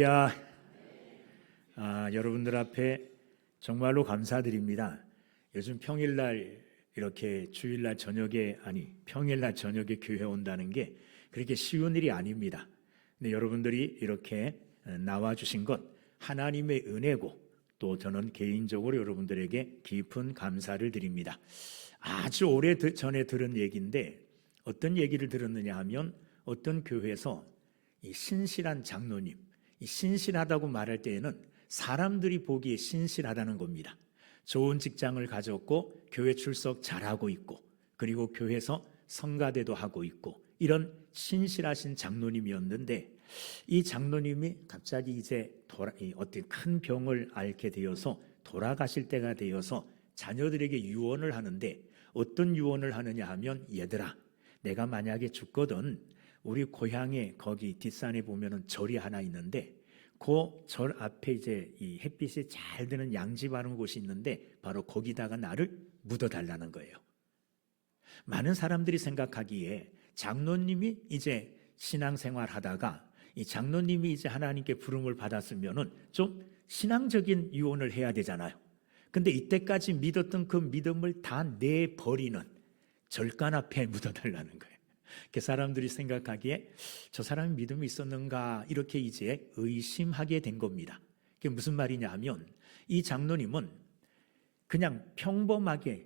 야, 여러분들 앞에 정말로 감사드립니다. 요즘 평일날 이렇게 주일날 저녁에 평일날 저녁에 교회 온다는 게 그렇게 쉬운 일이 아닙니다. 근데 여러분들이 이렇게 나와 주신 것 하나님의 은혜고 또 저는 개인적으로 여러분들에게 깊은 감사를 드립니다. 아주 오래 전에 들은 얘기인데 어떤 얘기를 들었느냐 하면 어떤 교회에서 이 신실한 장로님, 이 신실하다고 말할 때에는 사람들이 보기에 신실하다는 겁니다. 좋은 직장을 가졌고 교회 출석 잘하고 있고 그리고 교회에서 성가대도 하고 있고 이런 신실하신 장로님이었는데 이 장로님이 갑자기 이제 어떤 큰 병을 앓게 되어서 돌아가실 때가 되어서 자녀들에게 유언을 하는데 어떤 유언을 하느냐 하면 얘들아, 내가 만약에 죽거든 우리 고향에 거기 뒷산에 보면은 절이 하나 있는데 그 절 앞에 이제 이 햇빛이 잘 드는 양지 바른 곳이 있는데 바로 거기다가 나를 묻어달라는 거예요. 많은 사람들이 생각하기에 장로님이 이제 신앙생활 하다가 이 장로님이 이제 하나님께 부름을 받았으면은 좀 신앙적인 유언을 해야 되잖아요. 근데 이때까지 믿었던 그 믿음을 다 내버리는 절간 앞에 묻어달라는 거예요. 그 사람들이 생각하기에 저 사람이 믿음이 있었는가 이렇게 이제 의심하게 된 겁니다. 그게 무슨 말이냐 하면 이 장로님은 그냥 평범하게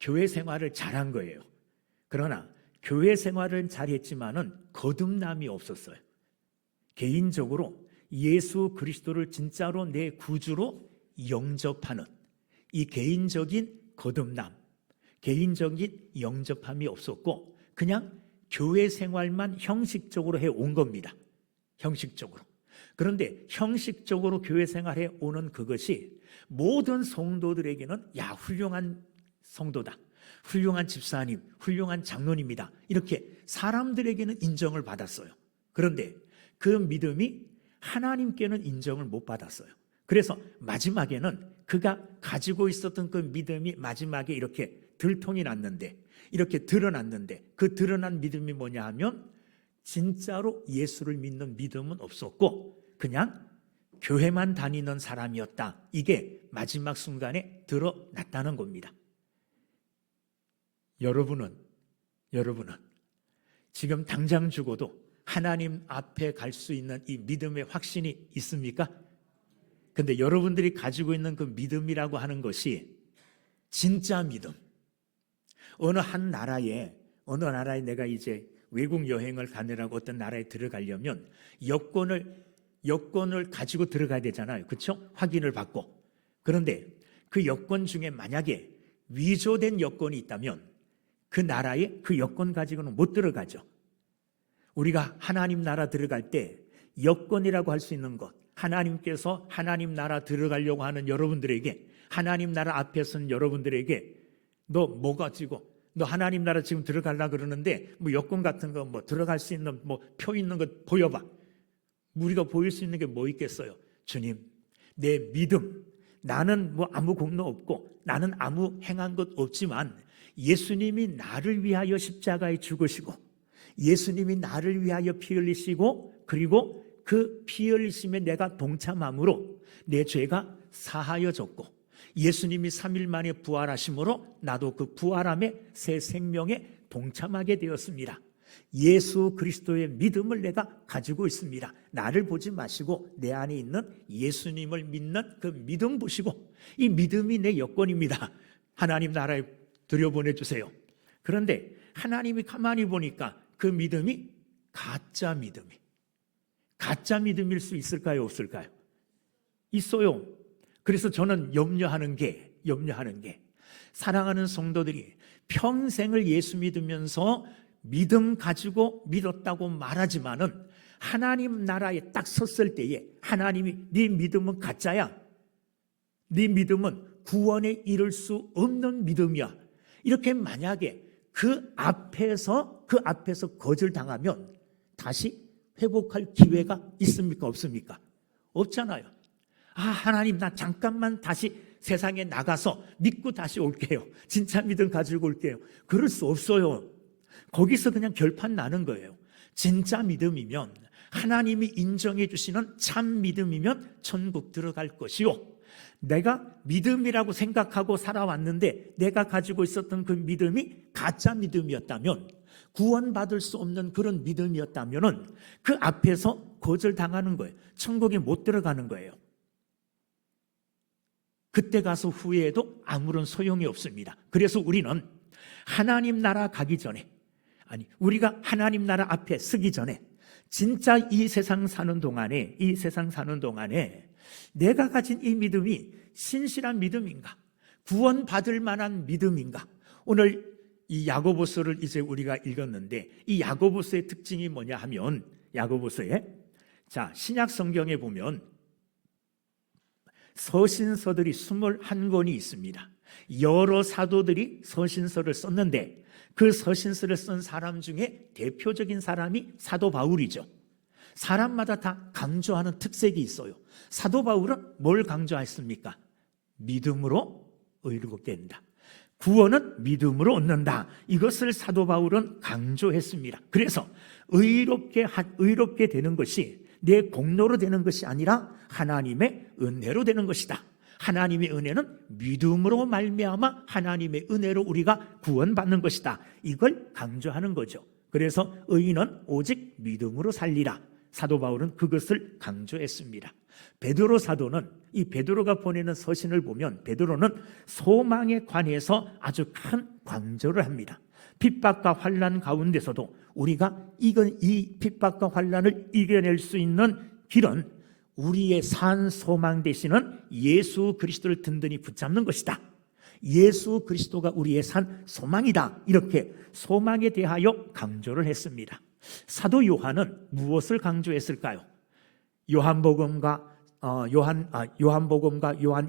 교회 생활을 잘한 거예요. 그러나 교회 생활은 잘했지만은 거듭남이 없었어요. 개인적으로 예수 그리스도를 진짜로 내 구주로 영접하는 이 개인적인 거듭남, 개인적인 영접함이 없었고 그냥 교회 생활만 형식적으로 해온 겁니다. 형식적으로. 그런데 형식적으로 교회 생활해 오는 그것이 모든 성도들에게는 야, 훌륭한 성도다, 훌륭한 집사님, 훌륭한 장로님이다 이렇게 사람들에게는 인정을 받았어요. 그런데 그 믿음이 하나님께는 인정을 못 받았어요. 그래서 마지막에는 그가 가지고 있었던 그 믿음이 마지막에 이렇게 들통이 났는데, 이렇게 드러났는데 그 드러난 믿음이 뭐냐 하면 진짜로 예수를 믿는 믿음은 없었고 그냥 교회만 다니는 사람이었다. 이게 마지막 순간에 드러났다는 겁니다. 여러분은 지금 당장 죽어도 하나님 앞에 갈 수 있는 이 믿음의 확신이 있습니까? 근데 여러분들이 가지고 있는 그 믿음이라고 하는 것이 진짜 믿음. 어느 나라에 내가 이제 외국 여행을 가느라고 어떤 나라에 들어가려면 여권을 가지고 들어가야 되잖아요. 그렇죠? 확인을 받고. 그런데 그 여권 중에 만약에 위조된 여권이 있다면 그 나라에 그 여권 가지고는 못 들어가죠. 우리가 하나님 나라 들어갈 때 여권이라고 할 수 있는 것, 하나님께서 하나님 나라 들어가려고 하는 여러분들에게, 하나님 나라 앞에 선 여러분들에게 너 뭐 가지고 너 하나님 나라 지금 들어가려고 그러는데 뭐 여권 같은 거 뭐 들어갈 수 있는 뭐 표 있는 거 보여봐. 우리가 보일 수 있는 게 뭐 있겠어요? 주님, 내 믿음, 나는 뭐 아무 공로 없고 나는 아무 행한 것 없지만 예수님이 나를 위하여 십자가에 죽으시고 예수님이 나를 위하여 피 흘리시고 그리고 그 피 흘리심에 내가 동참함으로 내 죄가 사하여졌고 예수님이 3일 만에 부활하심으로 나도 그 부활함의 새 생명에 동참하게 되었습니다. 예수 그리스도의 믿음을 내가 가지고 있습니다. 나를 보지 마시고 내 안에 있는 예수님을 믿는 그 믿음 보시고 이 믿음이 내 여권입니다. 하나님 나라에 들여보내주세요. 그런데 하나님이 가만히 보니까 그 믿음이 가짜 믿음일 수 있을까요? 없을까요? 있어요. 그래서 저는 염려하는 게 사랑하는 성도들이 평생을 예수 믿으면서 믿음 가지고 믿었다고 말하지만은 하나님 나라에 딱 섰을 때에 하나님이 네 믿음은 가짜야, 네 믿음은 구원에 이를 수 없는 믿음이야 이렇게 만약에 그 앞에서 거절당하면 다시 회복할 기회가 있습니까? 없습니까? 없잖아요. 하나님 나 잠깐만 다시 세상에 나가서 믿고 다시 올게요. 진짜 믿음 가지고 올게요. 그럴 수 없어요. 거기서 그냥 결판 나는 거예요. 진짜 믿음이면, 하나님이 인정해 주시는 참 믿음이면 천국 들어갈 것이요, 내가 믿음이라고 생각하고 살아왔는데 내가 가지고 있었던 그 믿음이 가짜 믿음이었다면, 구원받을 수 없는 그런 믿음이었다면 그 앞에서 거절당하는 거예요. 천국에 못 들어가는 거예요. 그때 가서 후회해도 아무런 소용이 없습니다. 그래서 우리는 하나님 나라 가기 전에, 우리가 하나님 나라 앞에 서기 전에 진짜 이 세상 사는 동안에 내가 가진 이 믿음이 신실한 믿음인가, 구원받을 만한 믿음인가. 오늘 이 야고보서를 이제 우리가 읽었는데, 이 야고보서의 특징이 뭐냐 하면, 야고보서에 신약 성경에 보면 서신서들이 21권이 있습니다. 여러 사도들이 서신서를 썼는데 그 서신서를 쓴 사람 중에 대표적인 사람이 사도 바울이죠. 사람마다 다 강조하는 특색이 있어요. 사도 바울은 뭘 강조했습니까? 믿음으로 의롭게 된다. 구원은 믿음으로 얻는다. 이것을 사도 바울은 강조했습니다. 그래서 의롭게 되는 것이 내 공로로 되는 것이 아니라 하나님의 은혜로 되는 것이다. 하나님의 은혜는 믿음으로 말미암아 하나님의 은혜로 우리가 구원받는 것이다. 이걸 강조하는 거죠. 그래서 의인은 오직 믿음으로 살리라. 사도 바울은 그것을 강조했습니다. 베드로 사도는, 이 베드로가 보내는 서신을 보면 베드로는 소망에 관해서 아주 큰 강조를 합니다. 핍박과 환난 가운데서도 우리가 이 핍박과 환난을 이겨낼 수 있는 길은 우리의 산 소망 되시는 예수 그리스도를 든든히 붙잡는 것이다. 예수 그리스도가 우리의 산 소망이다. 이렇게 소망에 대하여 강조를 했습니다. 사도 요한은 무엇을 강조했을까요? 요한복음과 요한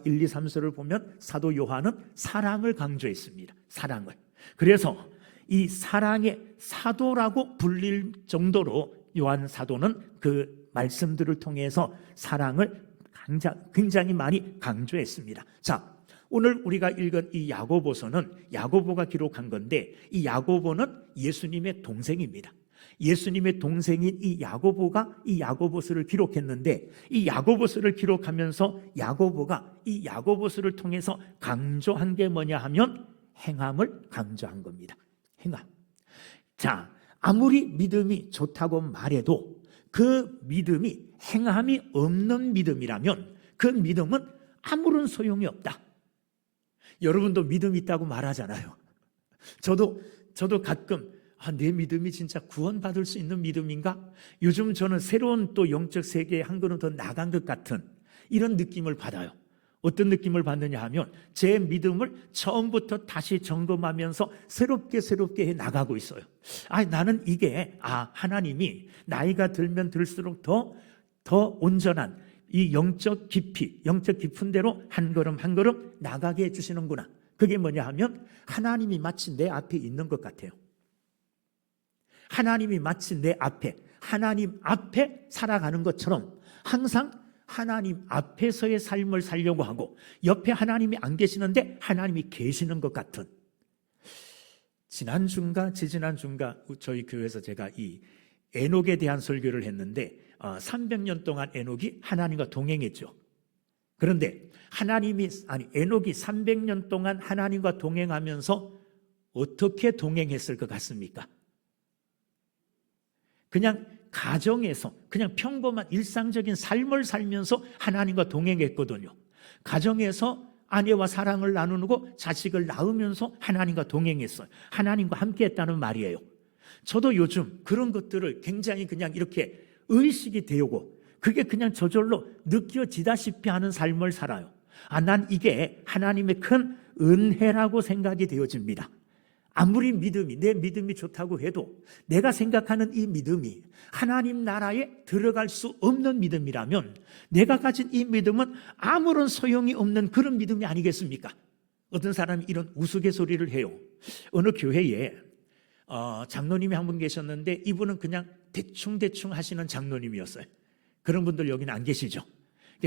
1, 2, 3서를 보면 사도 요한은 사랑을 강조했습니다. 사랑을. 그래서 이 사랑의 사도라고 불릴 정도로 요한 사도는 그 말씀들을 통해서 사랑을 굉장히 많이 강조했습니다. 오늘 우리가 읽은 이 야고보서는 야고보가 기록한 건데, 이 야고보는 예수님의 동생입니다. 예수님의 동생인 이 야고보가 이 야고보서를 기록했는데, 이 야고보서를 기록하면서 야고보가 이 야고보서를 통해서 강조한 게 뭐냐 하면 행함을 강조한 겁니다. 행함. 아무리 믿음이 좋다고 말해도 그 믿음이 행함이 없는 믿음이라면 그 믿음은 아무런 소용이 없다. 여러분도 믿음 있다고 말하잖아요. 저도 가끔 내 믿음이 진짜 구원받을 수 있는 믿음인가? 요즘 저는 새로운 또 영적 세계에 한 걸음 더 나간 것 같은 이런 느낌을 받아요. 어떤 느낌을 받느냐 하면 제 믿음을 처음부터 다시 점검하면서 새롭게 해 나가고 있어요. 나는 이게 하나님이 나이가 들면 들수록 더 온전한 이 영적 깊은 대로 한 걸음 나가게 해주시는구나. 그게 뭐냐 하면 하나님이 마치 내 앞에 있는 것 같아요. 하나님이 마치 내 앞에, 하나님 앞에 살아가는 것처럼 항상 하나님 앞에서의 삶을 살려고 하고, 옆에 하나님이 안 계시는데 하나님이 계시는 것 같은. 지지난주인가 저희 교회에서 제가 이 에녹에 대한 설교를 했는데 300년 동안 에녹이 하나님과 동행했죠. 그런데 에녹이 300년 동안 하나님과 동행하면서 어떻게 동행했을 것 같습니까? 그냥 가정에서 그냥 평범한 일상적인 삶을 살면서 하나님과 동행했거든요. 가정에서 아내와 사랑을 나누고 자식을 낳으면서 하나님과 동행했어요. 하나님과 함께했다는 말이에요. 저도 요즘 그런 것들을 굉장히 그냥 이렇게 의식이 되고 그게 그냥 저절로 느껴지다시피 하는 삶을 살아요. 난 이게 하나님의 큰 은혜라고 생각이 되어집니다. 아무리 내 믿음이 좋다고 해도 내가 생각하는 이 믿음이 하나님 나라에 들어갈 수 없는 믿음이라면 내가 가진 이 믿음은 아무런 소용이 없는 그런 믿음이 아니겠습니까? 어떤 사람이 이런 우스갯소리를 해요. 어느 교회에 장로님이 한 분 계셨는데 이분은 그냥 대충 하시는 장로님이었어요. 그런 분들 여기는 안 계시죠?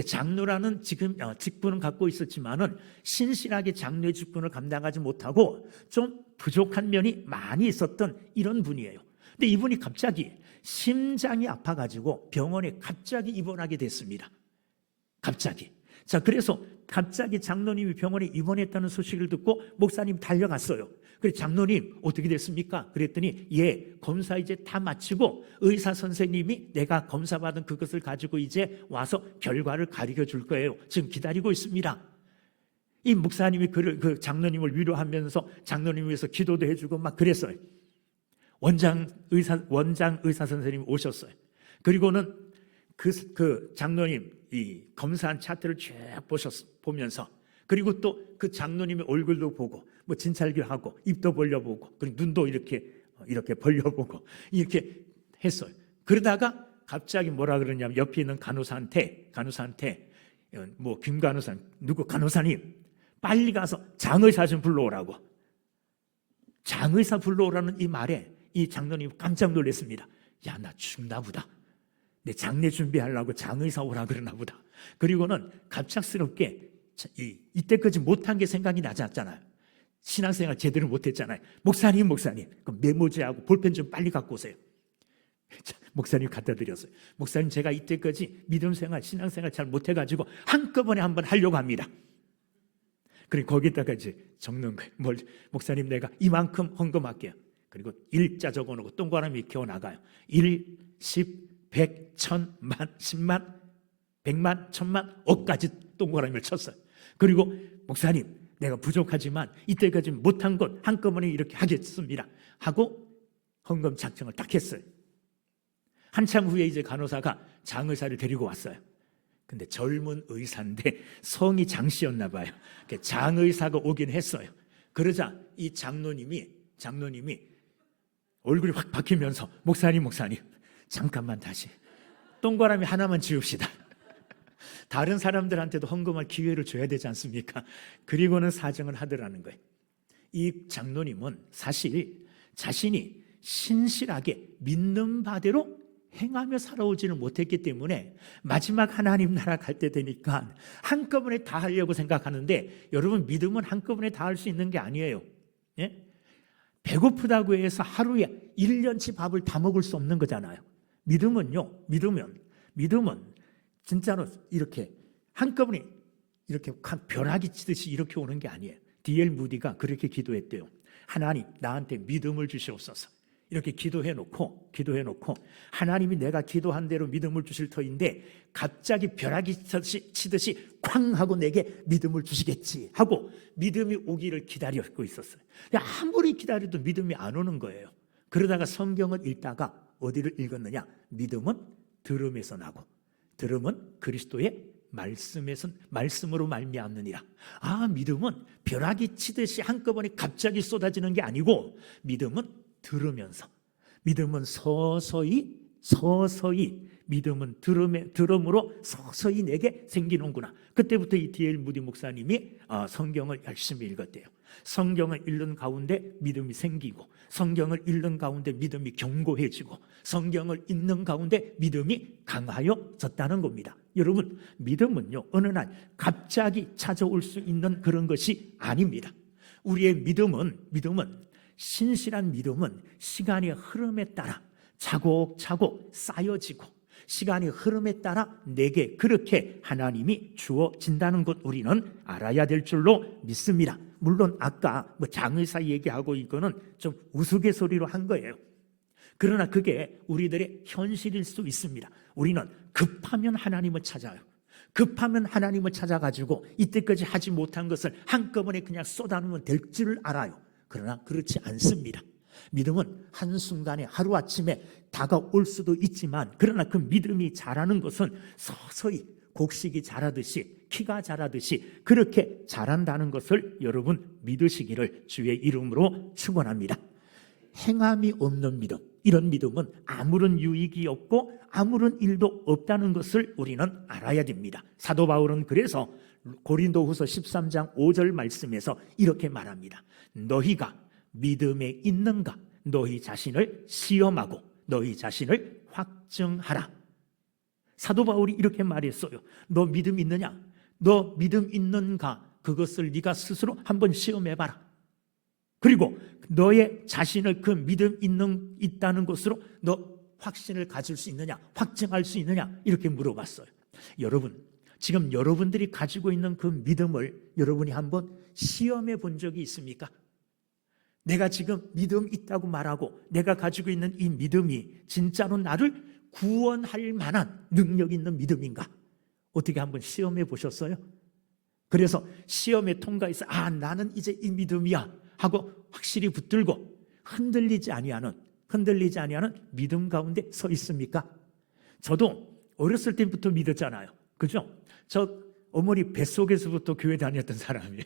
장로라는 지금 직분은 갖고 있었지만은 신실하게 장로의 직분을 감당하지 못하고 좀 부족한 면이 많이 있었던 이런 분이에요. 근데 이분이 갑자기 심장이 아파가지고 병원에 갑자기 입원하게 됐습니다. 갑자기. 자, 그래서 갑자기 장로님이 병원에 입원했다는 소식을 듣고 목사님 달려갔어요. 그래, 장로님 어떻게 됐습니까? 그랬더니 검사 이제 다 마치고 의사 선생님이 내가 검사받은 그것을 가지고 이제 와서 결과를 가르쳐 줄 거예요. 지금 기다리고 있습니다. 이 목사님이 그 장로님을 위로하면서 장로님 위해서 기도도 해주고 막 그랬어요. 원장 의사 선생님이 오셨어요. 그리고는 그 장로님 이 검사한 차트를 쭉 보면서, 그리고 또 그 장로님의 얼굴도 보고 뭐 진찰기도 하고 입도 벌려보고 그리고 눈도 이렇게 벌려보고 이렇게 했어요. 그러다가 갑자기 뭐라 그러냐면 옆에 있는 간호사한테 뭐 김 간호사 누구 간호사님 빨리 가서 장의사 좀 불러오라고. 장의사 불러오라는 이 말에 이 장로님 깜짝 놀랐습니다. 야, 나 죽나 보다. 내 장례 준비하려고 장의사 오라 그러나 보다. 그리고는 갑작스럽게 이때까지 못한 게 생각이 나지 않잖아요. 신앙생활 제대로 못했잖아요. 목사님 그럼 메모지하고 볼펜 좀 빨리 갖고 오세요. 목사님 갖다 드렸어요. 목사님 제가 이때까지 믿음생활 신앙생활 잘 못해가지고 한꺼번에 한번 하려고 합니다. 그리고 거기다가 이제 적는 거예요. 목사님 내가 이만큼 헌금할게요. 그리고 일자 적어놓고 동그라미 기어 나가요. 1, 10, 100, 1000, 만, 10만, 100만, 1000만, 억까지 동그라미를 쳤어요. 그리고 목사님 내가 부족하지만 이때까지 못한 것 한꺼번에 이렇게 하겠습니다 하고 헌금 작정을 딱 했어요. 한참 후에 이제 간호사가 장의사를 데리고 왔어요. 근데 젊은 의사인데 성이 장씨였나 봐요. 장의사가 오긴 했어요. 그러자 이 장로님이 얼굴이 확 바뀌면서 목사님 잠깐만 다시 동그라미 하나만 지웁시다. 다른 사람들한테도 헌금할 기회를 줘야 되지 않습니까? 그리고는 사정을 하더라는 거예요. 이 장로님은 사실 자신이 신실하게 믿는 바대로 행하며 살아오지는 못했기 때문에 마지막 하나님 나라 갈 때 되니까 한꺼번에 다 하려고 생각하는데, 여러분 믿음은 한꺼번에 다 할 수 있는 게 아니에요. 예? 배고프다고 해서 하루에 1년치 밥을 다 먹을 수 없는 거잖아요. 믿음은 진짜로 이렇게 한꺼번에 이렇게 벼락이 치듯이 이렇게 오는 게 아니에요. D.L. 무디가 그렇게 기도했대요. 하나님 나한테 믿음을 주시옵소서. 이렇게 기도해놓고 하나님이 내가 기도한 대로 믿음을 주실 터인데 갑자기 벼락이 치듯이 쾅 하고 내게 믿음을 주시겠지 하고 믿음이 오기를 기다리고 있었어요. 아무리 기다려도 믿음이 안 오는 거예요. 그러다가 성경을 읽다가 어디를 읽었느냐? 믿음은 들음에서 나고 들음은 그리스도의 말씀으로 말미암느니라. 믿음은 벼락이 치듯이 한꺼번에 갑자기 쏟아지는 게 아니고 믿음은 들으면서, 믿음은 서서히 믿음은 들음으로 서서히 내게 생기는구나. 그때부터 이 D.L. 무디 목사님이 성경을 열심히 읽었대요. 성경을 읽는 가운데 믿음이 생기고, 성경을 읽는 가운데 믿음이 견고해지고, 성경을 읽는 가운데 믿음이 강하여졌다는 겁니다. 여러분, 믿음은요 어느 날 갑자기 찾아올 수 있는 그런 것이 아닙니다. 우리의 믿음은 신실한 믿음은 시간의 흐름에 따라 차곡차곡 쌓여지고, 시간의 흐름에 따라 내게 그렇게 하나님이 주어진다는 것 우리는 알아야 될 줄로 믿습니다. 물론 아까 장의사 얘기하고 이거는 좀 우스갯소리로 한 거예요. 그러나 그게 우리들의 현실일 수 있습니다. 우리는 급하면 하나님을 찾아요. 급하면 하나님을 찾아가지고 이때까지 하지 못한 것을 한꺼번에 그냥 쏟아놓으면 될 줄 알아요. 그러나 그렇지 않습니다. 믿음은 한순간에 하루아침에 다가올 수도 있지만, 그러나 그 믿음이 자라는 것은 서서히 곡식이 자라듯이, 키가 자라듯이 그렇게 자란다는 것을 여러분 믿으시기를 주의 이름으로 축원합니다. 행함이 없는 믿음, 이런 믿음은 아무런 유익이 없고 아무런 일도 없다는 것을 우리는 알아야 됩니다. 사도 바울은 그래서 고린도후서 13장 5절 말씀에서 이렇게 말합니다. 너희가 믿음에 있는가? 너희 자신을 시험하고 너희 자신을 확증하라. 사도 바울이 이렇게 말했어요. 너 믿음 있느냐? 너 믿음 있는가? 그것을 네가 스스로 한번 시험해봐라. 그리고 너의 자신을 그 믿음 있다는 것으로 너 확신을 가질 수 있느냐, 확증할 수 있느냐, 이렇게 물어봤어요. 여러분, 지금 여러분들이 가지고 있는 그 믿음을 여러분이 한번 시험해 본 적이 있습니까? 내가 지금 믿음 있다고 말하고 내가 가지고 있는 이 믿음이 진짜로 나를 구원할 만한 능력 있는 믿음인가? 어떻게 한번 시험해 보셨어요? 그래서 시험에 통과해서 나는 이제 이 믿음이야 하고 확실히 붙들고 흔들리지 아니하는 믿음 가운데 서 있습니까? 저도 어렸을 때부터 믿었잖아요. 그죠? 저 어머니 뱃속에서부터 교회 다녔던 사람이에요.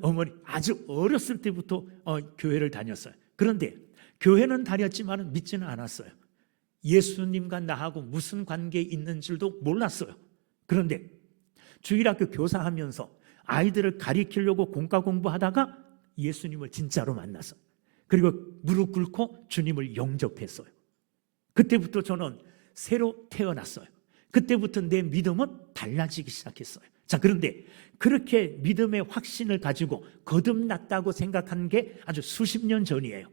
어머니 아주 어렸을 때부터 교회를 다녔어요. 그런데 교회는 다녔지만 믿지는 않았어요. 예수님과 나하고 무슨 관계 있는 줄도 몰랐어요. 그런데 주일학교 교사하면서 아이들을 가리키려고 공과 공부하다가 예수님을 진짜로 만났어요. 그리고 무릎 꿇고 주님을 영접했어요. 그때부터 저는 새로 태어났어요. 그때부터 내 믿음은 달라지기 시작했어요. 자, 그런데 그렇게 믿음의 확신을 가지고 거듭났다고 생각한 게 아주 수십 년 전이에요.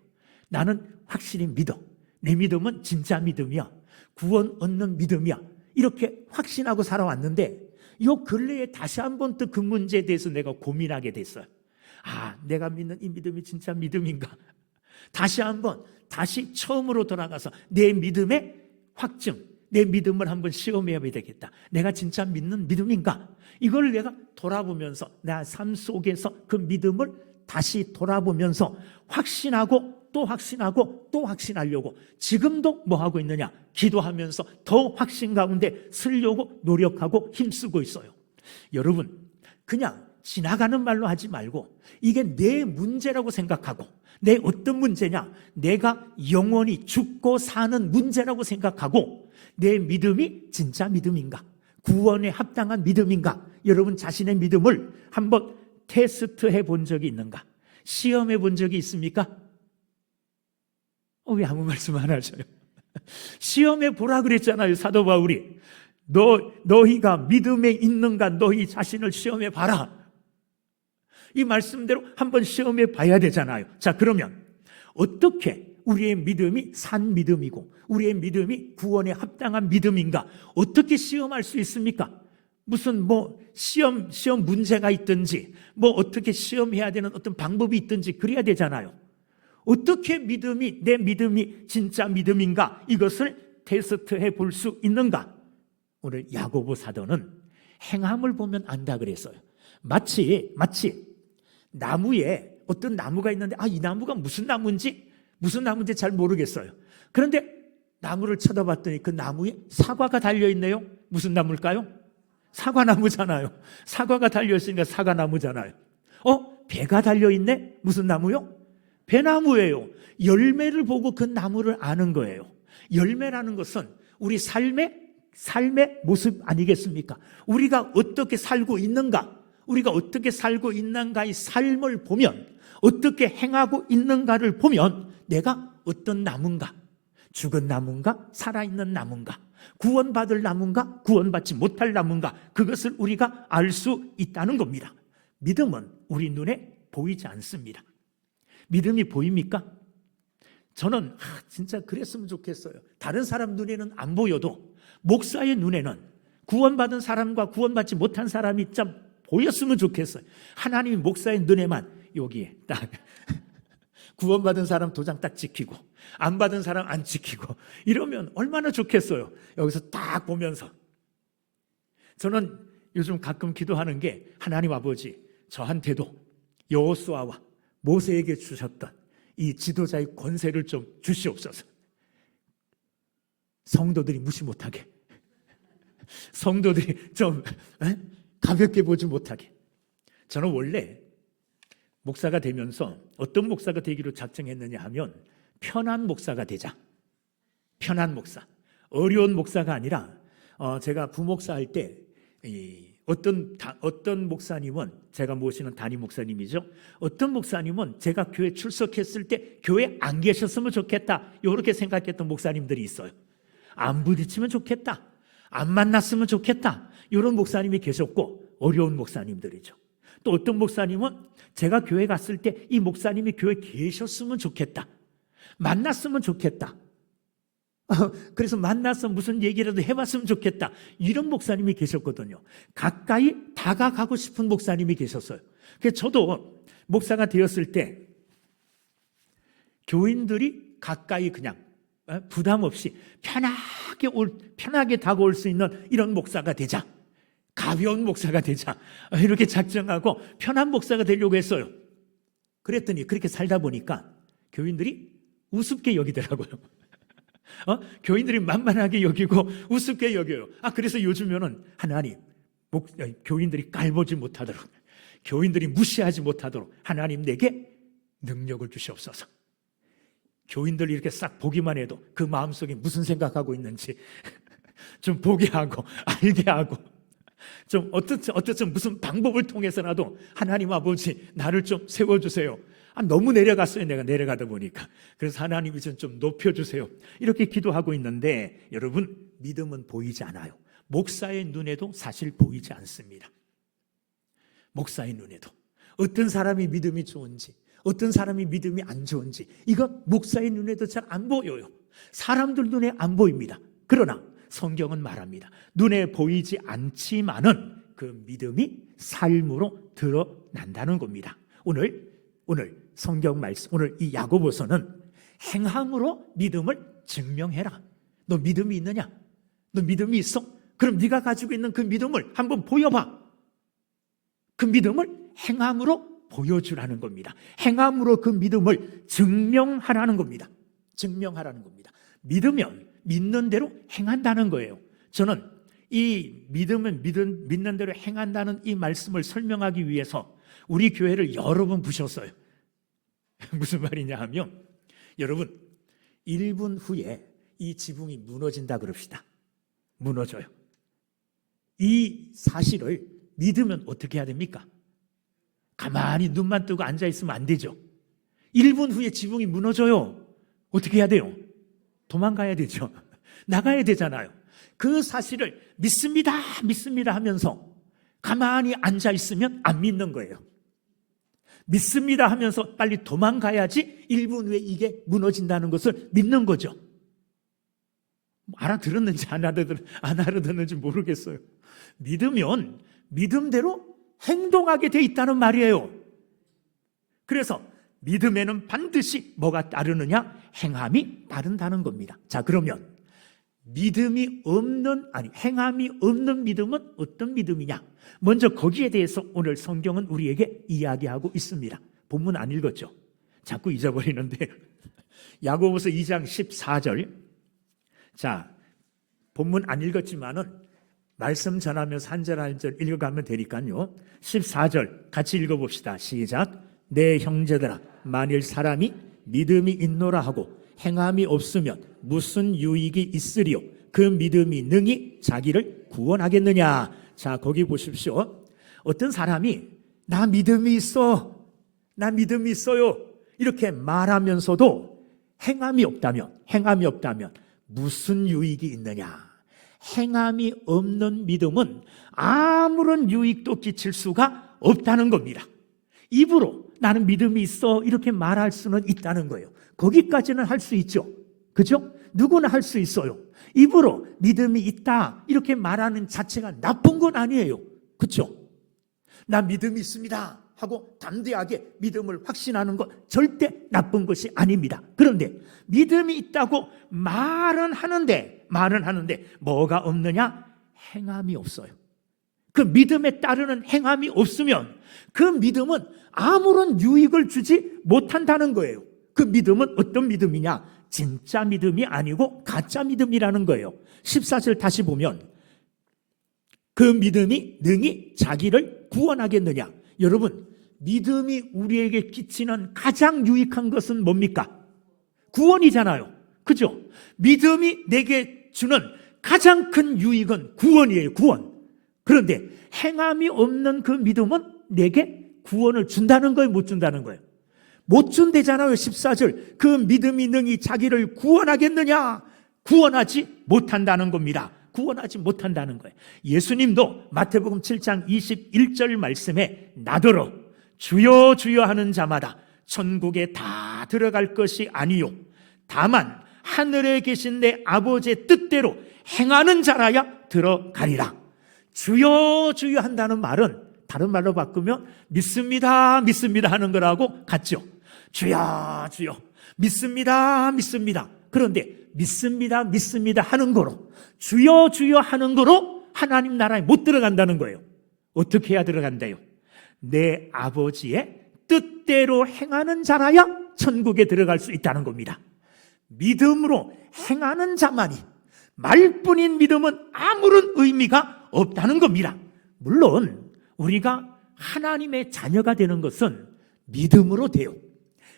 나는 확실히 믿어. 내 믿음은 진짜 믿음이야. 구원 얻는 믿음이야. 이렇게 확신하고 살아왔는데 요 근래에 다시 한번 또 그 문제에 대해서 내가 고민하게 됐어요. 내가 믿는 이 믿음이 진짜 믿음인가? 다시 처음으로 돌아가서 내 믿음의 확증, 내 믿음을 한번 시험해야 되겠다. 내가 진짜 믿는 믿음인가? 이걸 내가 돌아보면서 내 삶 속에서 그 믿음을 다시 돌아보면서 확신하고 또 확신하고 또 확신하려고 지금도 뭐 하고 있느냐? 기도하면서 더 확신 가운데 쓰려고 노력하고 힘쓰고 있어요. 여러분, 그냥 지나가는 말로 하지 말고 이게 내 문제라고 생각하고, 내 어떤 문제냐? 내가 영원히 죽고 사는 문제라고 생각하고 내 믿음이 진짜 믿음인가? 구원에 합당한 믿음인가? 여러분 자신의 믿음을 한번 테스트해 본 적이 있는가? 시험해 본 적이 있습니까? 왜 아무 말씀 안 하셔요? 시험해 보라 그랬잖아요. 사도 바울이 너희가 믿음에 있는가? 너희 자신을 시험해 봐라. 이 말씀대로 한번 시험해 봐야 되잖아요. 자, 그러면 어떻게 우리의 믿음이 산 믿음이고 우리의 믿음이 구원에 합당한 믿음인가? 어떻게 시험할 수 있습니까? 무슨 시험 문제가 있든지 어떻게 시험해야 되는 어떤 방법이 있든지 그래야 되잖아요. 어떻게 내 믿음이 진짜 믿음인가? 이것을 테스트해 볼 수 있는가? 오늘 야고보 사도는 행함을 보면 안다 그랬어요. 마치 나무에 어떤 나무가 있는데 이 나무가 무슨 나무인지 잘 모르겠어요. 그런데 나무를 쳐다봤더니 그 나무에 사과가 달려있네요. 무슨 나무일까요? 사과나무잖아요. 사과가 달려있으니까 사과나무잖아요. 배가 달려있네? 무슨 나무요? 배나무예요. 열매를 보고 그 나무를 아는 거예요. 열매라는 것은 우리 삶의 모습 아니겠습니까? 우리가 어떻게 살고 있는가? 이 삶을 보면, 어떻게 행하고 있는가를 보면 내가 어떤 나무인가? 죽은 나무인가? 살아있는 나무인가? 구원받을 나무인가? 구원받지 못할 나무인가? 그것을 우리가 알 수 있다는 겁니다. 믿음은 우리 눈에 보이지 않습니다. 믿음이 보입니까? 저는 진짜 그랬으면 좋겠어요. 다른 사람 눈에는 안 보여도 목사의 눈에는 구원받은 사람과 구원받지 못한 사람이 좀 보였으면 좋겠어요. 하나님이 목사의 눈에만 여기에 딱 구원받은 사람 도장 딱 찍히고 안 받은 사람 안 찍히고 이러면 얼마나 좋겠어요. 여기서 딱 보면서 저는 요즘 가끔 기도하는 게 하나님 아버지 저한테도 여호수아와 모세에게 주셨던 이 지도자의 권세를 좀 주시옵소서. 성도들이 무시 못하게, 성도들이 좀 가볍게 보지 못하게. 저는 원래 목사가 되면서 어떤 목사가 되기로 작정했느냐 하면 편한 목사가 되자. 편한 목사. 어려운 목사가 아니라 제가 부목사 할 때 어떤 목사님은 제가 모시는 담임 목사님이죠. 어떤 목사님은 제가 교회 출석했을 때 교회 안 계셨으면 좋겠다. 이렇게 생각했던 목사님들이 있어요. 안 부딪히면 좋겠다. 안 만났으면 좋겠다. 이런 목사님이 계셨고 어려운 목사님들이죠. 또 어떤 목사님은 제가 교회 갔을 때 이 목사님이 교회 계셨으면 좋겠다. 만났으면 좋겠다. 그래서 만나서 무슨 얘기라도 해봤으면 좋겠다. 이런 목사님이 계셨거든요. 가까이 다가가고 싶은 목사님이 계셨어요. 그래서 저도 목사가 되었을 때 교인들이 가까이 그냥 부담 없이 편하게 다가올 수 있는 이런 목사가 되자, 가벼운 목사가 되자, 이렇게 작정하고 편한 목사가 되려고 했어요. 그랬더니 그렇게 살다 보니까 교인들이 우습게 여기더라고요. 교인들이 만만하게 여기고 우습게 여겨요. 그래서 요즘에는 하나님, 교인들이 깔보지 못하도록, 교인들이 무시하지 못하도록 하나님 내게 능력을 주시옵소서. 교인들 이렇게 싹 보기만 해도 그 마음속에 무슨 생각하고 있는지 좀 보게 하고 알게 하고, 좀 어떻든 무슨 방법을 통해서라도 하나님 아버지 나를 좀 세워주세요. 너무 내려갔어요. 내가 내려가다 보니까. 그래서 하나님이 좀 높여주세요. 이렇게 기도하고 있는데, 여러분, 믿음은 보이지 않아요. 목사의 눈에도 사실 보이지 않습니다. 목사의 눈에도 어떤 사람이 믿음이 좋은지, 어떤 사람이 믿음이 안 좋은지, 이건 목사의 눈에도 잘 안 보여요. 사람들 눈에 안 보입니다. 그러나 성경은 말합니다. 눈에 보이지 않지만은 그 믿음이 삶으로 드러난다는 겁니다. 오늘 성경 말씀, 오늘 이 야고보서는 행함으로 믿음을 증명해라. 너 믿음이 있느냐? 너 믿음이 있어? 그럼 네가 가지고 있는 그 믿음을 한번 보여봐. 그 믿음을 행함으로 보여주라는 겁니다. 행함으로 그 믿음을 증명하라는 겁니다. 증명하라는 겁니다. 믿으면 믿는 대로 행한다는 거예요. 저는 이 믿는 대로 행한다는 이 말씀을 설명하기 위해서 우리 교회를 여러 번 부셨어요. 무슨 말이냐 하면, 여러분, 1분 후에 이 지붕이 무너진다 그럽시다. 무너져요. 이 사실을 믿으면 어떻게 해야 됩니까? 가만히 눈만 뜨고 앉아있으면 안 되죠. 1분 후에 지붕이 무너져요. 어떻게 해야 돼요? 도망가야 되죠. 나가야 되잖아요. 그 사실을 믿습니다 하면서 가만히 앉아있으면 안 믿는 거예요. 믿습니다 하면서 빨리 도망가야지 1분 후에 이게 무너진다는 것을 믿는 거죠. 알아들었는지 안 알아듣는지 모르겠어요. 믿으면 믿음대로 행동하게 돼 있다는 말이에요. 그래서 믿음에는 반드시 뭐가 따르느냐? 행함이 따른다는 겁니다. 자, 그러면 행함이 없는 믿음은 어떤 믿음이냐? 먼저 거기에 대해서 오늘 성경은 우리에게 이야기하고 있습니다. 본문 안 읽었죠? 자꾸 잊어버리는데 야고보서 2장 14절. 자, 본문 안 읽었지만은 말씀 전하면서 한 절 한 절 읽어가면 되니까요. 14절 같이 읽어봅시다. 시작. 내 형제들아, 만일 사람이 믿음이 있노라 하고 행함이 없으면 무슨 유익이 있으리요? 그 믿음이 능히 자기를 구원하겠느냐? 자, 거기 보십시오. 어떤 사람이 나 믿음이 있어요 이렇게 말하면서도 행함이 없다면 무슨 유익이 있느냐? 행함이 없는 믿음은 아무런 유익도 끼칠 수가 없다는 겁니다. 입으로 나는 믿음이 있어 이렇게 말할 수는 있다는 거예요. 거기까지는 할 수 있죠. 그죠? 누구나 할 수 있어요. 입으로 믿음이 있다 이렇게 말하는 자체가 나쁜 건 아니에요. 그렇죠? 나 믿음이 있습니다 하고 담대하게 믿음을 확신하는 것 절대 나쁜 것이 아닙니다. 그런데 믿음이 있다고 말은 하는데 뭐가 없느냐? 행함이 없어요. 그 믿음에 따르는 행함이 없으면 그 믿음은 아무런 유익을 주지 못한다는 거예요. 그 믿음은 어떤 믿음이냐? 진짜 믿음이 아니고 가짜 믿음이라는 거예요. 14절 다시 보면 그 믿음이 능히 자기를 구원하겠느냐? 여러분, 믿음이 우리에게 끼치는 가장 유익한 것은 뭡니까? 구원이잖아요. 그죠? 믿음이 내게 주는 가장 큰 유익은 구원이에요. 구원. 그런데 행함이 없는 그 믿음은 내게 구원을 준다는 거예요? 못 준다는 거예요? 못 준대잖아요. 14절. 그 믿음이 능히 자기를 구원하겠느냐? 구원하지 못한다는 겁니다. 구원하지 못한다는 거예요. 예수님도 마태복음 7장 21절 말씀에 나더러 주여 주여 하는 자마다 천국에 다 들어갈 것이 아니요 다만 하늘에 계신 내 아버지의 뜻대로 행하는 자라야 들어가리라. 주여 주여 한다는 말은 다른 말로 바꾸면 믿습니다 믿습니다 하는 거라고 같죠. 주여 주여 믿습니다 믿습니다. 그런데 믿습니다 믿습니다 하는 거로, 주여 주여 하는 거로 하나님 나라에 못 들어간다는 거예요. 어떻게 해야 들어간대요? 내 아버지의 뜻대로 행하는 자라야 천국에 들어갈 수 있다는 겁니다. 믿음으로 행하는 자만이, 말뿐인 믿음은 아무런 의미가 없다는 겁니다. 물론 우리가 하나님의 자녀가 되는 것은 믿음으로 돼요.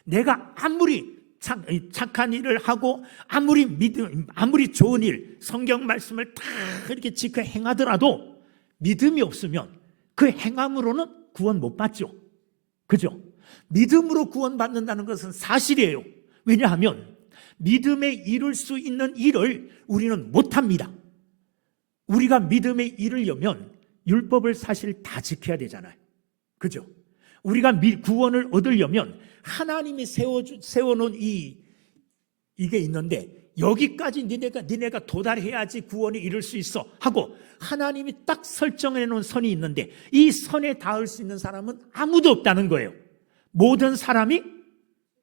내가 아무리 착한 일을 하고 아무리 좋은 일, 성경 말씀을 다 이렇게 지켜 행하더라도 믿음이 없으면 그 행함으로는 구원 못 받죠. 그죠? 믿음으로 구원받는다는 것은 사실이에요. 왜냐하면 믿음에 이룰 수 있는 일을 우리는 못합니다. 우리가 믿음에 이르려면 율법을 사실 다 지켜야 되잖아요. 그죠? 우리가 구원을 얻으려면 하나님이 세워놓은 이게 있는데, 여기까지 니네가 도달해야지 구원에 이룰 수 있어 하고 하나님이 딱 설정해 놓은 선이 있는데, 이 선에 닿을 수 있는 사람은 아무도 없다는 거예요. 모든 사람이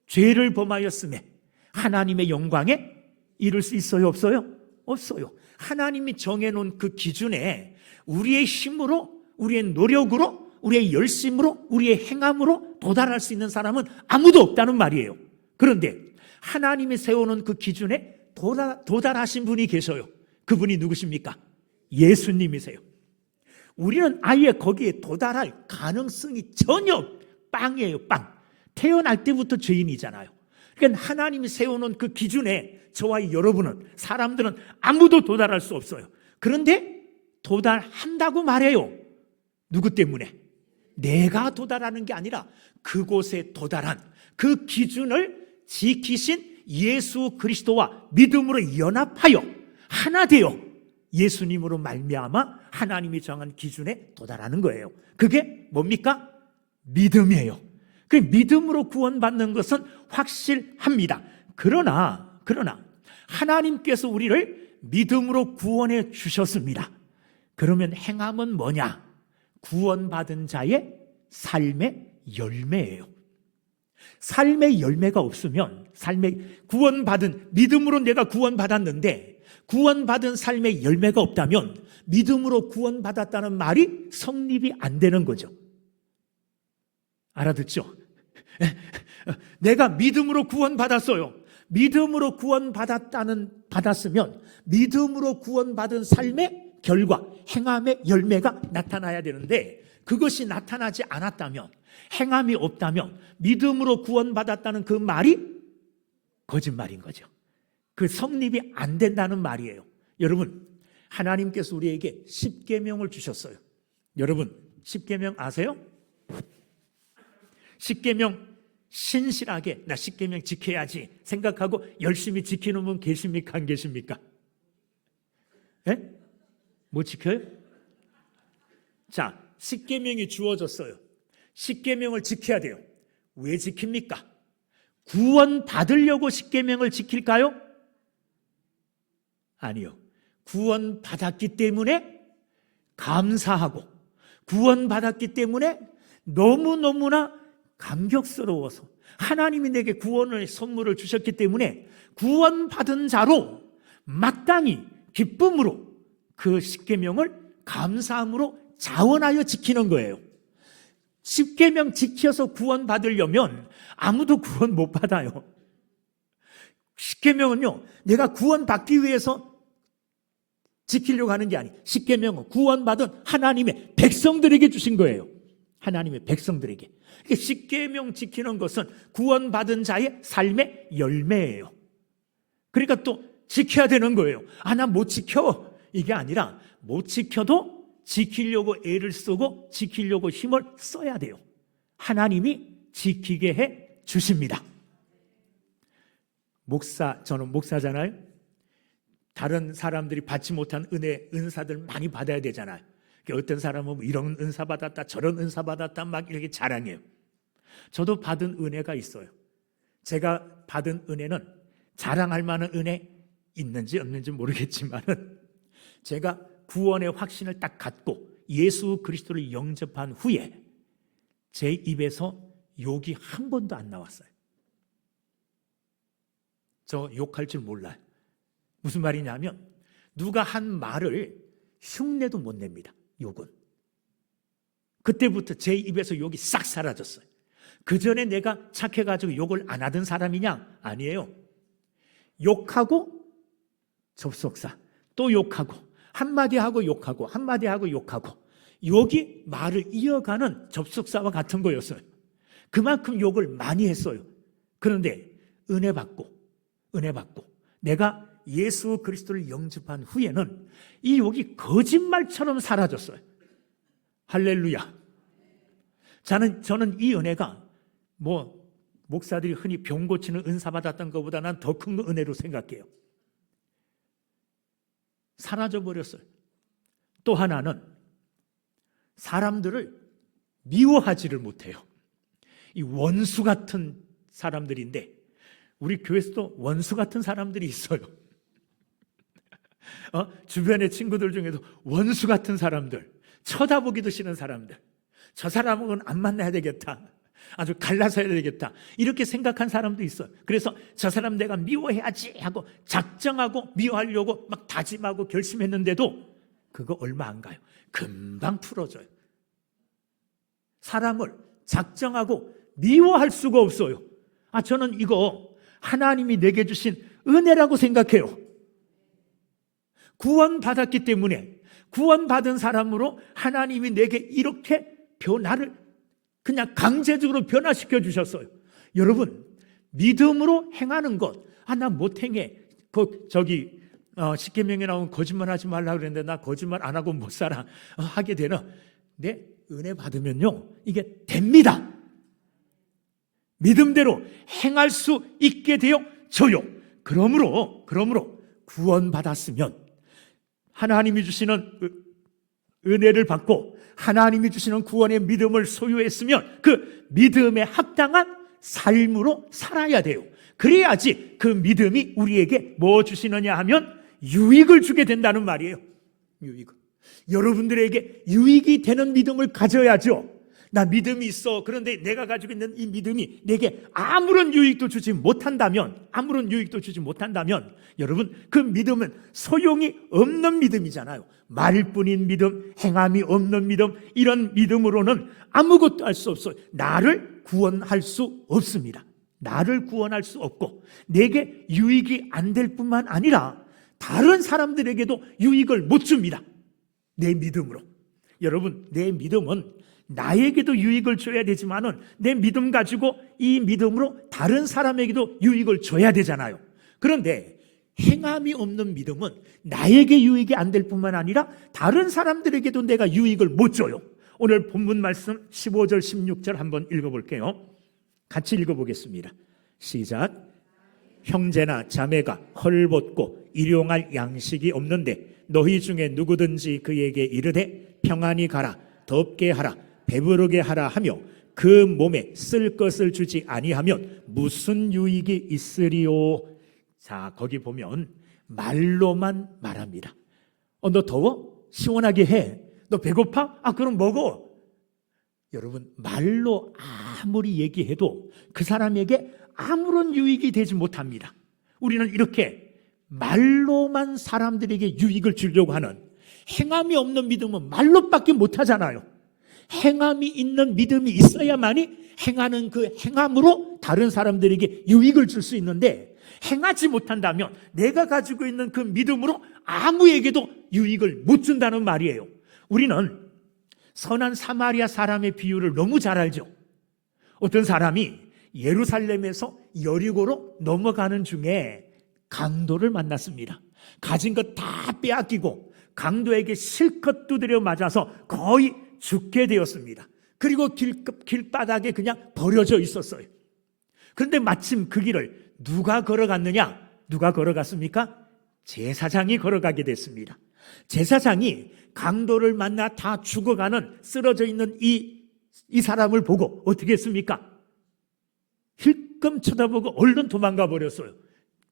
죄를 범하였음에 하나님의 영광에 이룰 수 있어요? 없어요? 없어요. 하나님이 정해놓은 그 기준에 우리의 힘으로, 우리의 노력으로, 우리의 열심으로, 우리의 행함으로 도달할 수 있는 사람은 아무도 없다는 말이에요. 그런데 하나님이 세워놓은 그 기준에 도달하신 분이 계셔요. 그분이 누구십니까? 예수님이세요. 우리는 아예 거기에 도달할 가능성이 전혀 빵이에요. 빵. 태어날 때부터 죄인이잖아요. 그러니까 하나님이 세워놓은 그 기준에 저와 여러분은, 사람들은 아무도 도달할 수 없어요. 그런데 도달한다고 말해요. 누구 때문에? 내가 도달하는 게 아니라 그곳에 도달한 그 기준을 지키신 예수 그리스도와 믿음으로 연합하여 하나 되어 예수님으로 말미암아 하나님이 정한 기준에 도달하는 거예요. 그게 뭡니까? 믿음이에요. 그 믿음으로 구원받는 것은 확실합니다. 그러나 하나님께서 우리를 믿음으로 구원해 주셨습니다. 그러면 행함은 뭐냐? 구원받은 자의 삶의 열매예요. 삶의 열매가 없으면, 믿음으로 내가 구원받았는데 구원받은 삶의 열매가 없다면 믿음으로 구원받았다는 말이 성립이 안 되는 거죠. 알아듣죠? 내가 믿음으로 구원받았어요. 믿음으로 받았으면 믿음으로 구원받은 삶의 결과, 행함의 열매가 나타나야 되는데, 그것이 나타나지 않았다면, 행함이 없다면 믿음으로 구원받았다는 그 말이 거짓말인 거죠. 그 성립이 안 된다는 말이에요. 여러분, 하나님께서 우리에게 십계명을 주셨어요. 여러분, 십계명 아세요? 십계명 신실하게 나 십계명 지켜야지 생각하고 열심히 지키는 분 계십니까? 안 계십니까? 예? 못 지켜요? 자, 십계명이 주어졌어요. 십계명을 지켜야 돼요. 왜 지킵니까? 구원 받으려고 십계명을 지킬까요? 아니요. 구원 받았기 때문에 감사하고, 구원 받았기 때문에 너무너무나 감격스러워서, 하나님이 내게 구원의 선물을 주셨기 때문에 구원받은 자로 마땅히 기쁨으로 그 십계명을 감사함으로 자원하여 지키는 거예요. 십계명 지켜서 구원받으려면 아무도 구원 못 받아요. 십계명은요, 내가 구원받기 위해서 지키려고 하는 게 아니에요. 십계명은 구원받은 하나님의 백성들에게 주신 거예요. 하나님의 백성들에게. 십계명 지키는 것은 구원받은 자의 삶의 열매예요. 그러니까 또 지켜야 되는 거예요. 나 못 지켜. 이게 아니라 못 지켜도 지키려고 애를 쓰고 지키려고 힘을 써야 돼요. 하나님이 지키게 해 주십니다. 저는 목사잖아요. 다른 사람들이 받지 못한 은사들 많이 받아야 되잖아요. 어떤 사람은 이런 은사 받았다, 저런 은사 받았다 막 이렇게 자랑해요. 저도 받은 은혜가 있어요. 제가 받은 은혜는 자랑할 만한 은혜 있는지 없는지 모르겠지만은 제가 구원의 확신을 딱 갖고 예수 그리스도를 영접한 후에 제 입에서 욕이 한 번도 안 나왔어요. 저 욕할 줄 몰라요. 무슨 말이냐면 누가 한 말을 흉내도 못 냅니다. 욕은. 그때부터 제 입에서 욕이 싹 사라졌어요. 그 전에 내가 착해가지고 욕을 안 하던 사람이냐? 아니에요. 욕하고 접속사, 또 욕하고 한마디 하고 욕하고 한마디 하고 욕하고, 욕이 말을 이어가는 접속사와 같은 거였어요. 그만큼 욕을 많이 했어요. 그런데 은혜 받고 내가 예수 그리스도를 영접한 후에는 이 욕이 거짓말처럼 사라졌어요. 할렐루야. 저는 이 은혜가 목사들이 흔히 병 고치는 은사 받았던 것보다 난 더 큰 은혜로 생각해요. 사라져 버렸어요. 또 하나는 사람들을 미워하지를 못해요. 이 원수 같은 사람들인데 우리 교회에서도 원수 같은 사람들이 있어요. 주변의 친구들 중에도 원수 같은 사람들, 쳐다보기도 싫은 사람들, 저 사람은 안 만나야 되겠다, 아주 갈라서야 되겠다, 이렇게 생각한 사람도 있어요. 그래서 저 사람 내가 미워해야지 하고 작정하고 미워하려고 막 다짐하고 결심했는데도 그거 얼마 안 가요. 금방 풀어져요. 사람을 작정하고 미워할 수가 없어요. 저는 이거 하나님이 내게 주신 은혜라고 생각해요. 구원받았기 때문에 구원받은 사람으로 하나님이 내게 이렇게 나를 그냥 강제적으로 변화시켜 주셨어요. 여러분, 믿음으로 행하는 것, 나 못 행해. 십계명에 나온 거짓말하지 말라 그랬는데 나 거짓말 안 하고 못 살아 하게 되는, 네, 은혜 받으면요 이게 됩니다. 믿음대로 행할 수 있게 되어져요. 그러므로 구원받았으면 하나님이 주시는 은혜를 받고 하나님이 주시는 구원의 믿음을 소유했으면 그 믿음에 합당한 삶으로 살아야 돼요. 그래야지 그 믿음이 우리에게 뭐 주시느냐 하면 유익을 주게 된다는 말이에요. 유익을. 여러분들에게 유익이 되는 믿음을 가져야죠. 나 믿음이 있어. 그런데 내가 가지고 있는 이 믿음이 내게 아무런 유익도 주지 못한다면 여러분, 그 믿음은 소용이 없는 믿음이잖아요. 말뿐인 믿음, 행함이 없는 믿음, 이런 믿음으로는 아무것도 할 수 없어요. 나를 구원할 수 없습니다. 나를 구원할 수 없고 내게 유익이 안 될 뿐만 아니라 다른 사람들에게도 유익을 못 줍니다. 내 믿음으로. 여러분, 내 믿음은 나에게도 유익을 줘야 되지만은 내 믿음 가지고 이 믿음으로 다른 사람에게도 유익을 줘야 되잖아요. 그런데 행함이 없는 믿음은 나에게 유익이 안 될 뿐만 아니라 다른 사람들에게도 내가 유익을 못 줘요. 오늘 본문 말씀 15절 16절 한번 읽어볼게요. 같이 읽어보겠습니다. 시작. 형제나 자매가 헐벗고 일용할 양식이 없는데 너희 중에 누구든지 그에게 이르되 평안히 가라, 덥게 하라, 배부르게 하라 하며 그 몸에 쓸 것을 주지 아니하면 무슨 유익이 있으리요. 자, 거기 보면 말로만 말합니다. 너 더워? 시원하게 해. 너 배고파? 그럼 먹어. 여러분, 말로 아무리 얘기해도 그 사람에게 아무런 유익이 되지 못합니다. 우리는 이렇게 말로만 사람들에게 유익을 주려고 하는, 행함이 없는 믿음은 말로밖에 못하잖아요. 행함이 있는 믿음이 있어야만이 행하는 그 행함으로 다른 사람들에게 유익을 줄 수 있는데, 행하지 못한다면 내가 가지고 있는 그 믿음으로 아무에게도 유익을 못 준다는 말이에요. 우리는 선한 사마리아 사람의 비유를 너무 잘 알죠. 어떤 사람이 예루살렘에서 여리고로 넘어가는 중에 강도를 만났습니다. 가진 것 다 빼앗기고 강도에게 실컷 두드려 맞아서 거의 죽게 되었습니다. 그리고 길바닥에 그냥 버려져 있었어요. 그런데 마침 그 길을 누가 걸어갔느냐? 누가 걸어갔습니까? 제사장이 걸어가게 됐습니다. 제사장이 강도를 만나 다 죽어가는, 쓰러져 있는 이 사람을 보고 어떻게 했습니까? 힐끔 쳐다보고 얼른 도망가 버렸어요.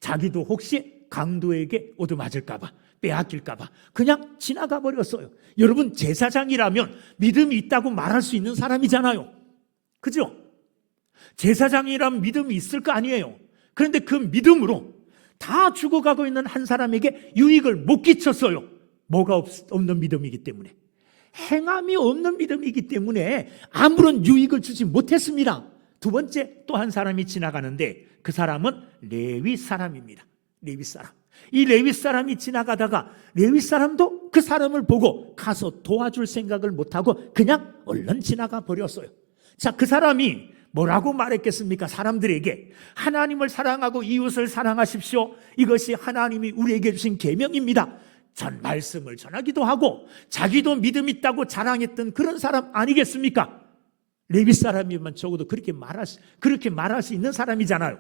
자기도 혹시 강도에게 얻어맞을까봐, 빼앗길까봐 그냥 지나가 버렸어요. 여러분, 제사장이라면 믿음이 있다고 말할 수 있는 사람이잖아요. 그죠? 제사장이라면 믿음이 있을 거 아니에요. 그런데 그 믿음으로 다 죽어가고 있는 한 사람에게 유익을 못 끼쳤어요. 뭐가 없는 믿음이기 때문에, 행함이 없는 믿음이기 때문에 아무런 유익을 주지 못했습니다. 두 번째, 또 한 사람이 지나가는데 그 사람은 레위 사람입니다. 레위 사람. 이 레위 사람이 지나가다가 레위 사람도 그 사람을 보고 가서 도와줄 생각을 못하고 그냥 얼른 지나가 버렸어요. 자, 그 사람이 뭐라고 말했겠습니까? 사람들에게 하나님을 사랑하고 이웃을 사랑하십시오. 이것이 하나님이 우리에게 주신 계명입니다. 전 말씀을 전하기도 하고 자기도 믿음 있다고 자랑했던 그런 사람 아니겠습니까? 레위 사람이면 적어도 그렇게 말할 수 있는 사람이잖아요.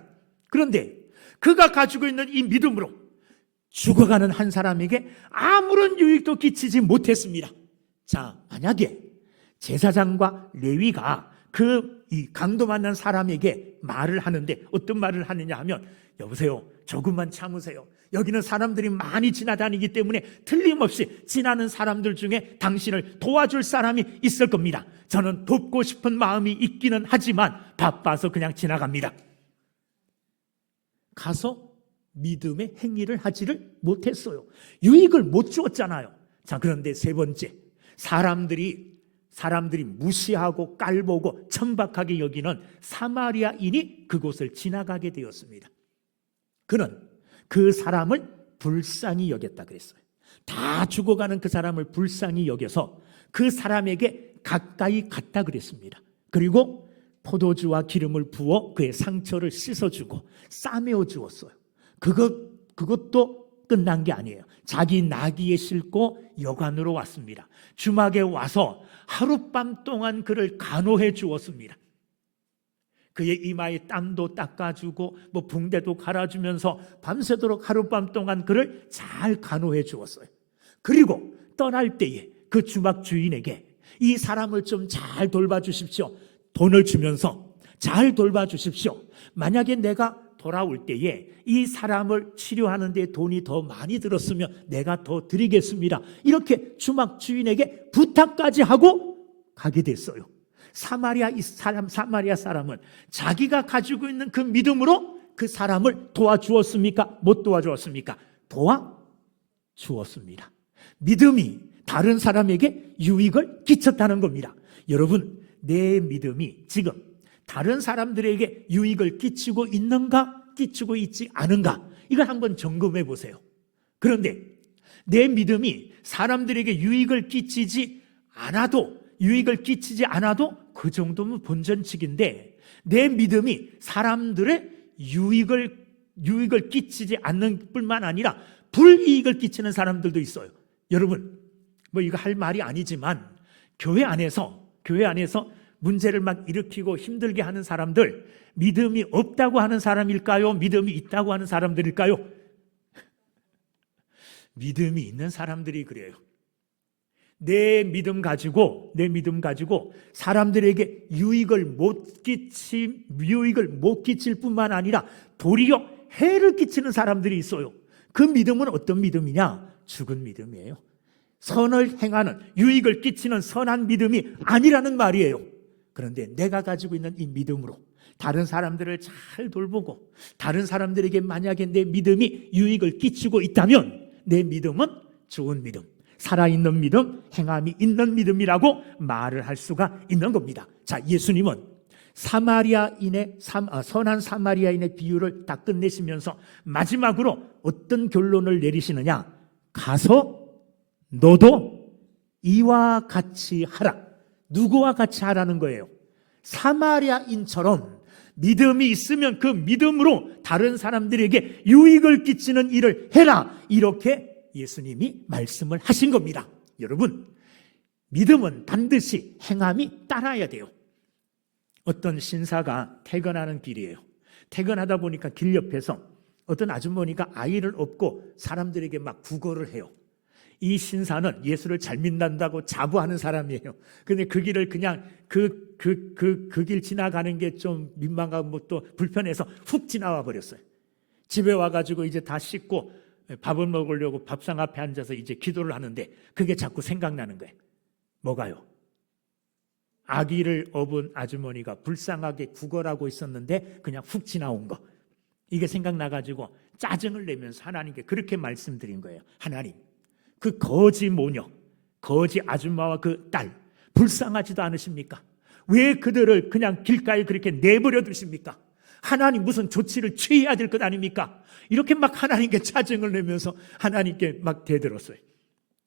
그런데 그가 가지고 있는 이 믿음으로 죽어가는 한 사람에게 아무런 유익도 끼치지 못했습니다. 자, 만약에 제사장과 레위가 이 강도 만난 사람에게 말을 하는데 어떤 말을 하느냐 하면, 여보세요, 조금만 참으세요. 여기는 사람들이 많이 지나다니기 때문에 틀림없이 지나는 사람들 중에 당신을 도와줄 사람이 있을 겁니다. 저는 돕고 싶은 마음이 있기는 하지만 바빠서 그냥 지나갑니다. 가서 믿음의 행위를 하지를 못했어요. 유익을 못 주었잖아요. 자, 그런데 세 번째, 사람들이 무시하고 깔보고 천박하게 여기는 사마리아인이 그곳을 지나가게 되었습니다. 그는 그 사람을 불쌍히 여겼다 그랬어요. 다 죽어가는 그 사람을 불쌍히 여겨서 그 사람에게 가까이 갔다 그랬습니다. 그리고 포도주와 기름을 부어 그의 상처를 씻어주고 싸매어 주었어요. 그것도 끝난 게 아니에요. 자기 나귀에 싣고 여관으로 왔습니다. 주막에 와서 하룻밤 동안 그를 간호해 주었습니다. 그의 이마에 땀도 닦아주고 붕대도 갈아주면서 밤새도록 하룻밤 동안 그를 잘 간호해 주었어요. 그리고 떠날 때에 그 주막 주인에게 이 사람을 좀 잘 돌봐주십시오. 돈을 주면서 잘 돌봐주십시오. 만약에 내가 돌아올 때에 이 사람을 치료하는 데 돈이 더 많이 들었으면 내가 더 드리겠습니다. 이렇게 주막 주인에게 부탁까지 하고 가게 됐어요. 사마리아 사람은 자기가 가지고 있는 그 믿음으로 그 사람을 도와주었습니까? 못 도와주었습니까? 도와주었습니다. 믿음이 다른 사람에게 유익을 끼쳤다는 겁니다. 여러분, 내 믿음이 지금 다른 사람들에게 유익을 끼치고 있는가, 끼치고 있지 않은가, 이걸 한번 점검해 보세요. 그런데 내 믿음이 사람들에게 유익을 끼치지 않아도 그 정도면 본전치기인데, 내 믿음이 사람들의 유익을 끼치지 않는 뿐만 아니라 불이익을 끼치는 사람들도 있어요. 여러분, 이거 할 말이 아니지만 교회 안에서 문제를 막 일으키고 힘들게 하는 사람들, 믿음이 없다고 하는 사람일까요? 믿음이 있다고 하는 사람들일까요? 믿음이 있는 사람들이 그래요. 내 믿음 가지고 사람들에게 유익을 못 끼칠 뿐만 아니라 도리어 해를 끼치는 사람들이 있어요. 그 믿음은 어떤 믿음이냐? 죽은 믿음이에요. 선을 행하는, 유익을 끼치는 선한 믿음이 아니라는 말이에요. 그런데 내가 가지고 있는 이 믿음으로 다른 사람들을 잘 돌보고 다른 사람들에게 만약에 내 믿음이 유익을 끼치고 있다면 내 믿음은 좋은 믿음, 살아있는 믿음, 행함이 있는 믿음이라고 말을 할 수가 있는 겁니다. 자, 예수님은 선한 사마리아인의 비유를 다 끝내시면서 마지막으로 어떤 결론을 내리시느냐? 가서 너도 이와 같이 하라. 누구와 같이 하라는 거예요? 사마리아인처럼 믿음이 있으면 그 믿음으로 다른 사람들에게 유익을 끼치는 일을 해라. 이렇게 예수님이 말씀을 하신 겁니다. 여러분, 믿음은 반드시 행함이 따라야 돼요. 어떤 신사가 퇴근하는 길이에요. 퇴근하다 보니까 길 옆에서 어떤 아주머니가 아이를 업고 사람들에게 막 구걸을 해요. 이 신사는 예수를 잘 믿는다고 자부하는 사람이에요. 근데 그 길을 그냥 그 길 지나가는 게 좀 민망하고 또 불편해서 훅 지나와 버렸어요. 집에 와가지고 이제 다 씻고 밥을 먹으려고 밥상 앞에 앉아서 이제 기도를 하는데 그게 자꾸 생각나는 거예요. 뭐가요? 아기를 업은 아주머니가 불쌍하게 구걸하고 있었는데 그냥 훅 지나온 거. 이게 생각나가지고 짜증을 내면서 하나님께 그렇게 말씀드린 거예요. 하나님, 그 거지 모녀, 거지 아줌마와 그 딸 불쌍하지도 않으십니까? 왜 그들을 그냥 길가에 그렇게 내버려 두십니까? 하나님 무슨 조치를 취해야 될 것 아닙니까? 이렇게 막 하나님께 짜증을 내면서 하나님께 막 대들었어요.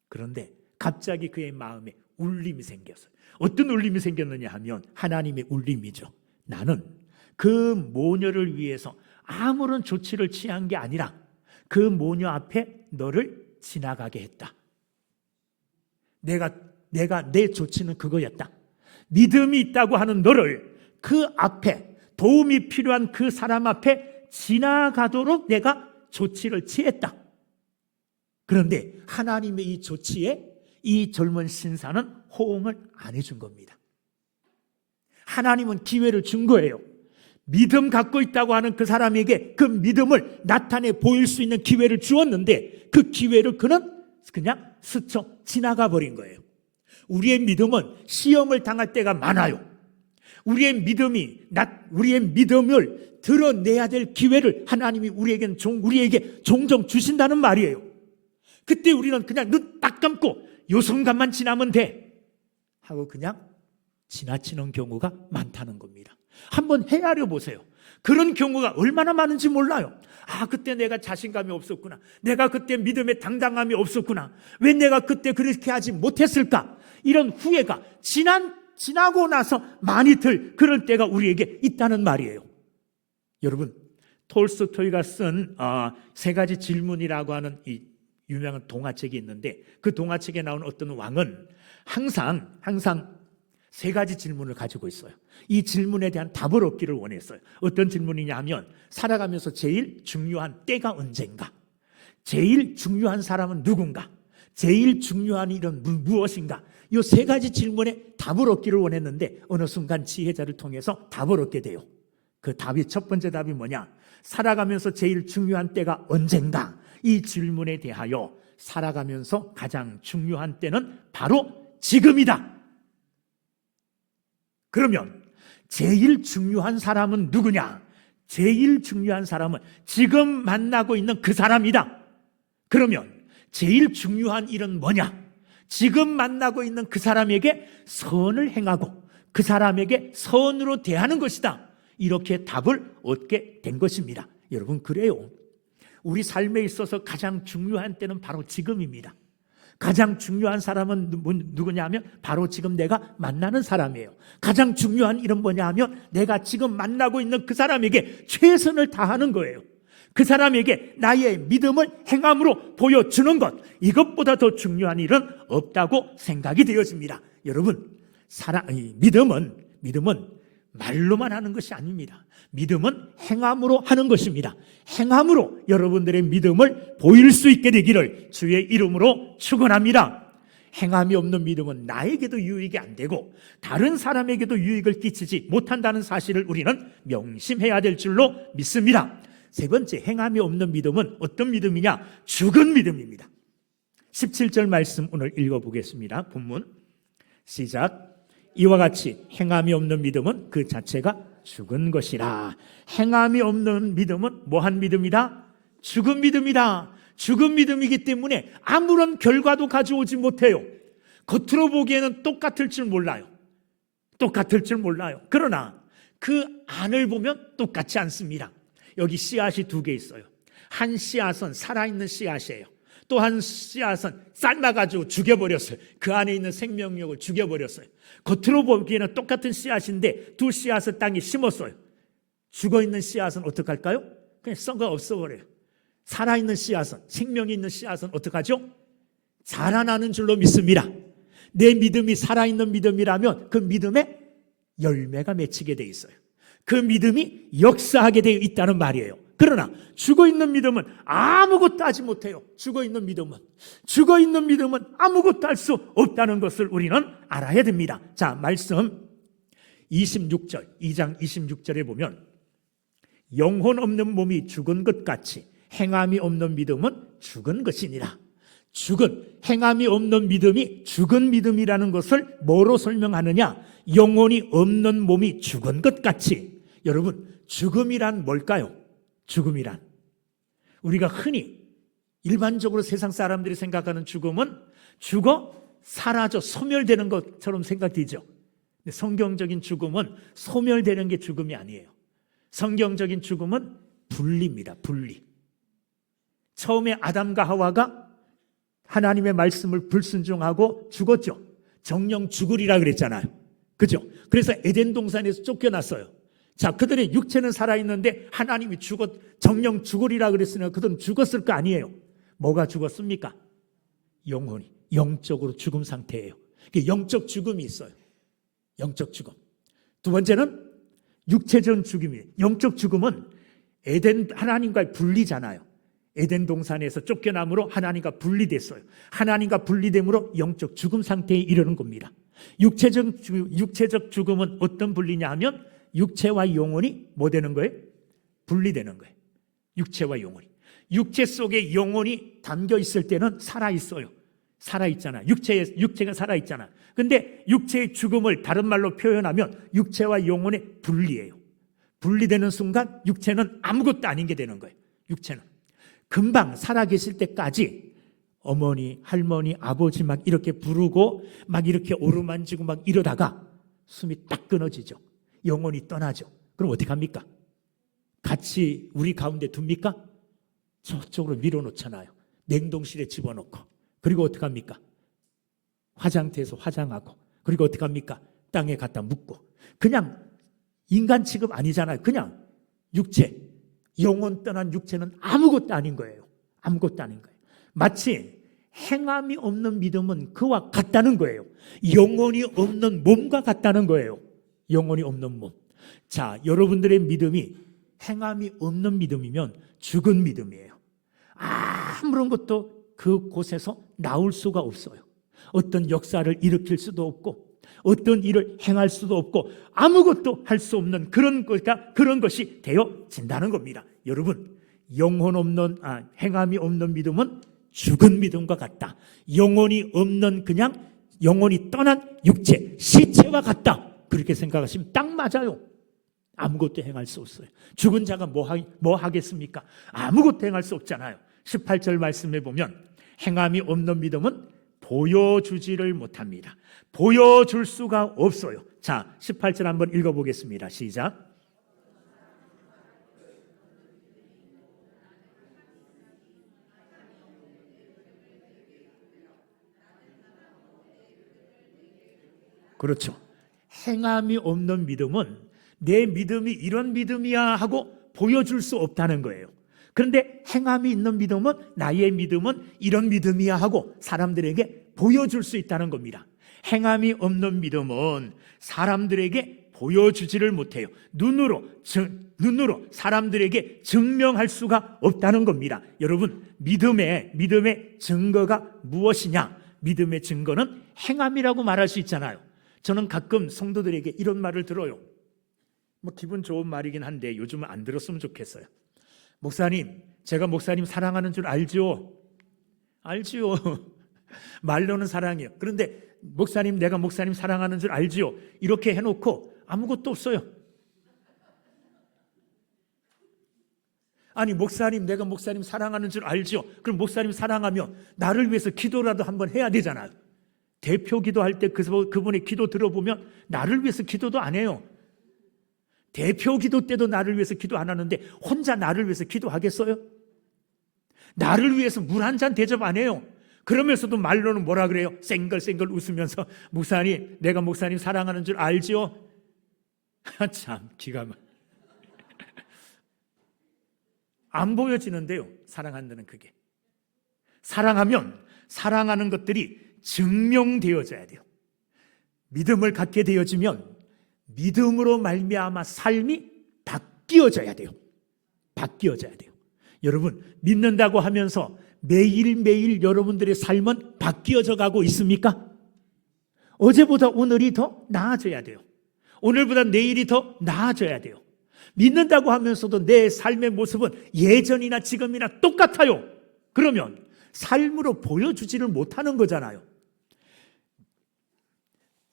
그런데 갑자기 그의 마음에 울림이 생겼어요. 어떤 울림이 생겼느냐 하면 하나님의 울림이죠. 나는 그 모녀를 위해서 아무런 조치를 취한 게 아니라 그 모녀 앞에 너를 지나가게 했다. 내가 내 조치는 그거였다. 믿음이 있다고 하는 너를 그 앞에 도움이 필요한 그 사람 앞에 지나가도록 내가 조치를 취했다. 그런데 하나님의 이 조치에 이 젊은 신사는 호응을 안 해준 겁니다. 하나님은 기회를 준 거예요. 믿음 갖고 있다고 하는 그 사람에게 그 믿음을 나타내 보일 수 있는 기회를 주었는데 그 기회를 그는 그냥 스쳐 지나가 버린 거예요. 우리의 믿음은 시험을 당할 때가 많아요. 우리의 믿음을 드러내야 될 기회를 하나님이 우리에게 종종 주신다는 말이에요. 그때 우리는 그냥 눈 딱 감고 요 순간만 지나면 돼 하고 그냥 지나치는 경우가 많다는 겁니다. 한번 헤아려 보세요. 그런 경우가 얼마나 많은지 몰라요. 아, 그때 내가 자신감이 없었구나. 내가 그때 믿음의 당당함이 없었구나. 왜 내가 그때 그렇게 하지 못했을까? 이런 후회가 지나고 나서 많이들 그럴 때가 우리에게 있다는 말이에요. 여러분, 톨스토이가 쓴 세 가지 질문이라고 하는 이 유명한 동화책이 있는데 그 동화책에 나오는 어떤 왕은 항상 세 가지 질문을 가지고 있어요. 이 질문에 대한 답을 얻기를 원했어요. 어떤 질문이냐 하면 살아가면서 제일 중요한 때가 언젠가? 제일 중요한 사람은 누군가? 제일 중요한 일은 무엇인가? 이 세 가지 질문에 답을 얻기를 원했는데 어느 순간 지혜자를 통해서 답을 얻게 돼요. 그 답이 첫 번째 답이 뭐냐? 살아가면서 제일 중요한 때가 언젠가? 이 질문에 대하여 살아가면서 가장 중요한 때는 바로 지금이다. 그러면 제일 중요한 사람은 누구냐? 제일 중요한 사람은 지금 만나고 있는 그 사람이다. 그러면 제일 중요한 일은 뭐냐? 지금 만나고 있는 그 사람에게 선을 행하고 그 사람에게 선으로 대하는 것이다. 이렇게 답을 얻게 된 것입니다. 여러분, 그래요. 우리 삶에 있어서 가장 중요한 때는 바로 지금입니다. 가장 중요한 사람은 누구냐 하면 바로 지금 내가 만나는 사람이에요. 가장 중요한 일은 뭐냐 하면 내가 지금 만나고 있는 그 사람에게 최선을 다하는 거예요. 그 사람에게 나의 믿음을 행함으로 보여주는 것, 이것보다 더 중요한 일은 없다고 생각이 되어집니다. 여러분, 믿음은 말로만 하는 것이 아닙니다. 믿음은 행함으로 하는 것입니다. 행함으로 여러분들의 믿음을 보일 수 있게 되기를 주의 이름으로 축원합니다. 행함이 없는 믿음은 나에게도 유익이 안 되고 다른 사람에게도 유익을 끼치지 못한다는 사실을 우리는 명심해야 될 줄로 믿습니다. 세 번째, 행함이 없는 믿음은 어떤 믿음이냐? 죽은 믿음입니다. 17절 말씀 오늘 읽어보겠습니다. 본문 시작. 이와 같이 행함이 없는 믿음은 그 자체가 죽은 것이라. 행함이 없는 믿음은 뭐한 믿음이다? 죽은 믿음이다. 죽은 믿음이기 때문에 아무런 결과도 가져오지 못해요. 겉으로 보기에는 똑같을 줄 몰라요. 그러나 그 안을 보면 똑같지 않습니다. 여기 씨앗이 두 개 있어요. 한 씨앗은 살아있는 씨앗이에요. 또 한 씨앗은 삶아가지고 죽여버렸어요. 그 안에 있는 생명력을 죽여버렸어요. 겉으로 보기에는 똑같은 씨앗인데 두 씨앗을 땅에 심었어요. 죽어있는 씨앗은 어떡할까요? 그냥 썩어 없어버려요. 살아있는 씨앗은, 생명이 있는 씨앗은 어떡하죠? 자라나는 줄로 믿습니다. 내 믿음이 살아있는 믿음이라면 그 믿음에 열매가 맺히게 돼 있어요. 그 믿음이 역사하게 되어 있다는 말이에요. 그러나 죽어있는 믿음은 아무것도 하지 못해요. 죽어있는 믿음은 아무것도 할 수 없다는 것을 우리는 알아야 됩니다. 자, 말씀 26절, 2장 26절에 보면 영혼 없는 몸이 죽은 것 같이 행함이 없는 믿음은 죽은 것이니라. 죽은, 행함이 없는 믿음이 죽은 믿음이라는 것을 뭐로 설명하느냐? 영혼이 없는 몸이 죽은 것 같이. 여러분, 죽음이란 뭘까요? 죽음이란, 우리가 흔히 일반적으로 세상 사람들이 생각하는 죽음은 죽어 사라져 소멸되는 것처럼 생각되죠. 근데 성경적인 죽음은 소멸되는 게 죽음이 아니에요. 성경적인 죽음은 분리입니다. 분리. 처음에 아담과 하와가 하나님의 말씀을 불순종하고 죽었죠. 정령 죽으리라 그랬잖아요. 그죠? 그래서 에덴 동산에서 쫓겨났어요. 자, 그들의 육체는 살아있는데 하나님이 정령 죽으리라 그랬으니까 그들은 죽었을 거 아니에요. 뭐가 죽었습니까? 영혼이 영적으로 죽음 상태예요. 영적 죽음이 있어요. 영적 죽음. 두 번째는 육체적 죽음이에요. 영적 죽음은 하나님과의 분리잖아요. 에덴 동산에서 쫓겨남으로 하나님과 분리됐어요. 하나님과 분리됨으로 영적 죽음 상태에 이르는 겁니다. 육체적 죽음은 어떤 분리냐 하면 육체와 영혼이 뭐 되는 거예요? 분리되는 거예요. 육체와 영혼이. 육체 속에 영혼이 담겨 있을 때는 살아있어요. 살아있잖아. 육체가 살아있잖아. 근데 육체의 죽음을 다른 말로 표현하면 육체와 영혼의 분리예요. 분리되는 순간 육체는 아무것도 아닌 게 되는 거예요. 육체는 금방 살아계실 때까지 어머니, 할머니, 아버지 막 이렇게 부르고 막 이렇게 오르만지고 막 이러다가 숨이 딱 끊어지죠. 영혼이 떠나죠. 그럼 어떻게 합니까? 같이 우리 가운데 둡니까? 저쪽으로 밀어놓잖아요. 냉동실에 집어넣고. 그리고 어떻게 합니까? 화장대에서 화장하고. 그리고 어떻게 합니까? 땅에 갖다 묻고. 그냥 인간 취급 아니잖아요. 그냥 육체, 영혼 떠난 육체는 아무것도 아닌 거예요. 아무것도 아닌 거예요. 마치 행함이 없는 믿음은 그와 같다는 거예요. 영혼이 없는 몸과 같다는 거예요. 영혼이 없는 몸. 자, 여러분들의 믿음이 행함이 없는 믿음이면 죽은 믿음이에요. 아무런 것도 그곳에서 나올 수가 없어요. 어떤 역사를 일으킬 수도 없고 어떤 일을 행할 수도 없고 아무것도 할 수 없는 그런 것이 되어진다는 겁니다. 여러분, 행함이 없는 믿음은 죽은 믿음과 같다. 영혼이 없는 그냥 영혼이 떠난 육체, 시체와 같다. 그렇게 생각하시면 딱 맞아요. 아무것도 행할 수 없어요. 죽은 자가 뭐 하겠습니까? 아무것도 행할 수 없잖아요. 18절 말씀에 보면 행함이 없는 믿음은 보여주지를 못합니다. 보여줄 수가 없어요. 자, 18절 한번 읽어보겠습니다. 시작. 그렇죠. 행함이 없는 믿음은 내 믿음이 이런 믿음이야 하고 보여줄 수 없다는 거예요. 그런데 행함이 있는 믿음은 나의 믿음은 이런 믿음이야 하고 사람들에게 보여줄 수 있다는 겁니다. 행함이 없는 믿음은 사람들에게 보여주지를 못해요. 눈으로 사람들에게 증명할 수가 없다는 겁니다. 여러분, 믿음의 증거가 무엇이냐? 믿음의 증거는 행함이라고 말할 수 있잖아요. 저는 가끔 성도들에게 이런 말을 들어요. 뭐 기분 좋은 말이긴 한데 요즘은 안 들었으면 좋겠어요. 목사님, 제가 목사님 사랑하는 줄 알죠? 알지요. 말로는 사랑해요. 그런데 목사님, 내가 목사님 사랑하는 줄 알지요? 이렇게 해놓고 아무것도 없어요. 아니, 목사님, 내가 목사님 사랑하는 줄 알지요? 그럼 목사님 사랑하면 나를 위해서 기도라도 한번 해야 되잖아요. 대표 기도할 때 그분의 기도 들어보면 나를 위해서 기도도 안 해요. 대표 기도 때도 나를 위해서 기도 안 하는데 혼자 나를 위해서 기도하겠어요? 나를 위해서 물 한 잔 대접 안 해요. 그러면서도 말로는 뭐라 그래요? 쌩글쌩글 웃으면서 목사님, 내가 목사님 사랑하는 줄 알지요? 참 기가 막 안 보여지는데요. 사랑한다는 그게. 사랑하면 사랑하는 것들이 증명되어져야 돼요. 믿음을 갖게 되어지면 믿음으로 말미암아 삶이 바뀌어져야 돼요. 바뀌어져야 돼요. 여러분, 믿는다고 하면서 매일매일 여러분들의 삶은 바뀌어져 가고 있습니까? 어제보다 오늘이 더 나아져야 돼요. 오늘보다 내일이 더 나아져야 돼요. 믿는다고 하면서도 내 삶의 모습은 예전이나 지금이나 똑같아요. 그러면 삶으로 보여주지를 못하는 거잖아요.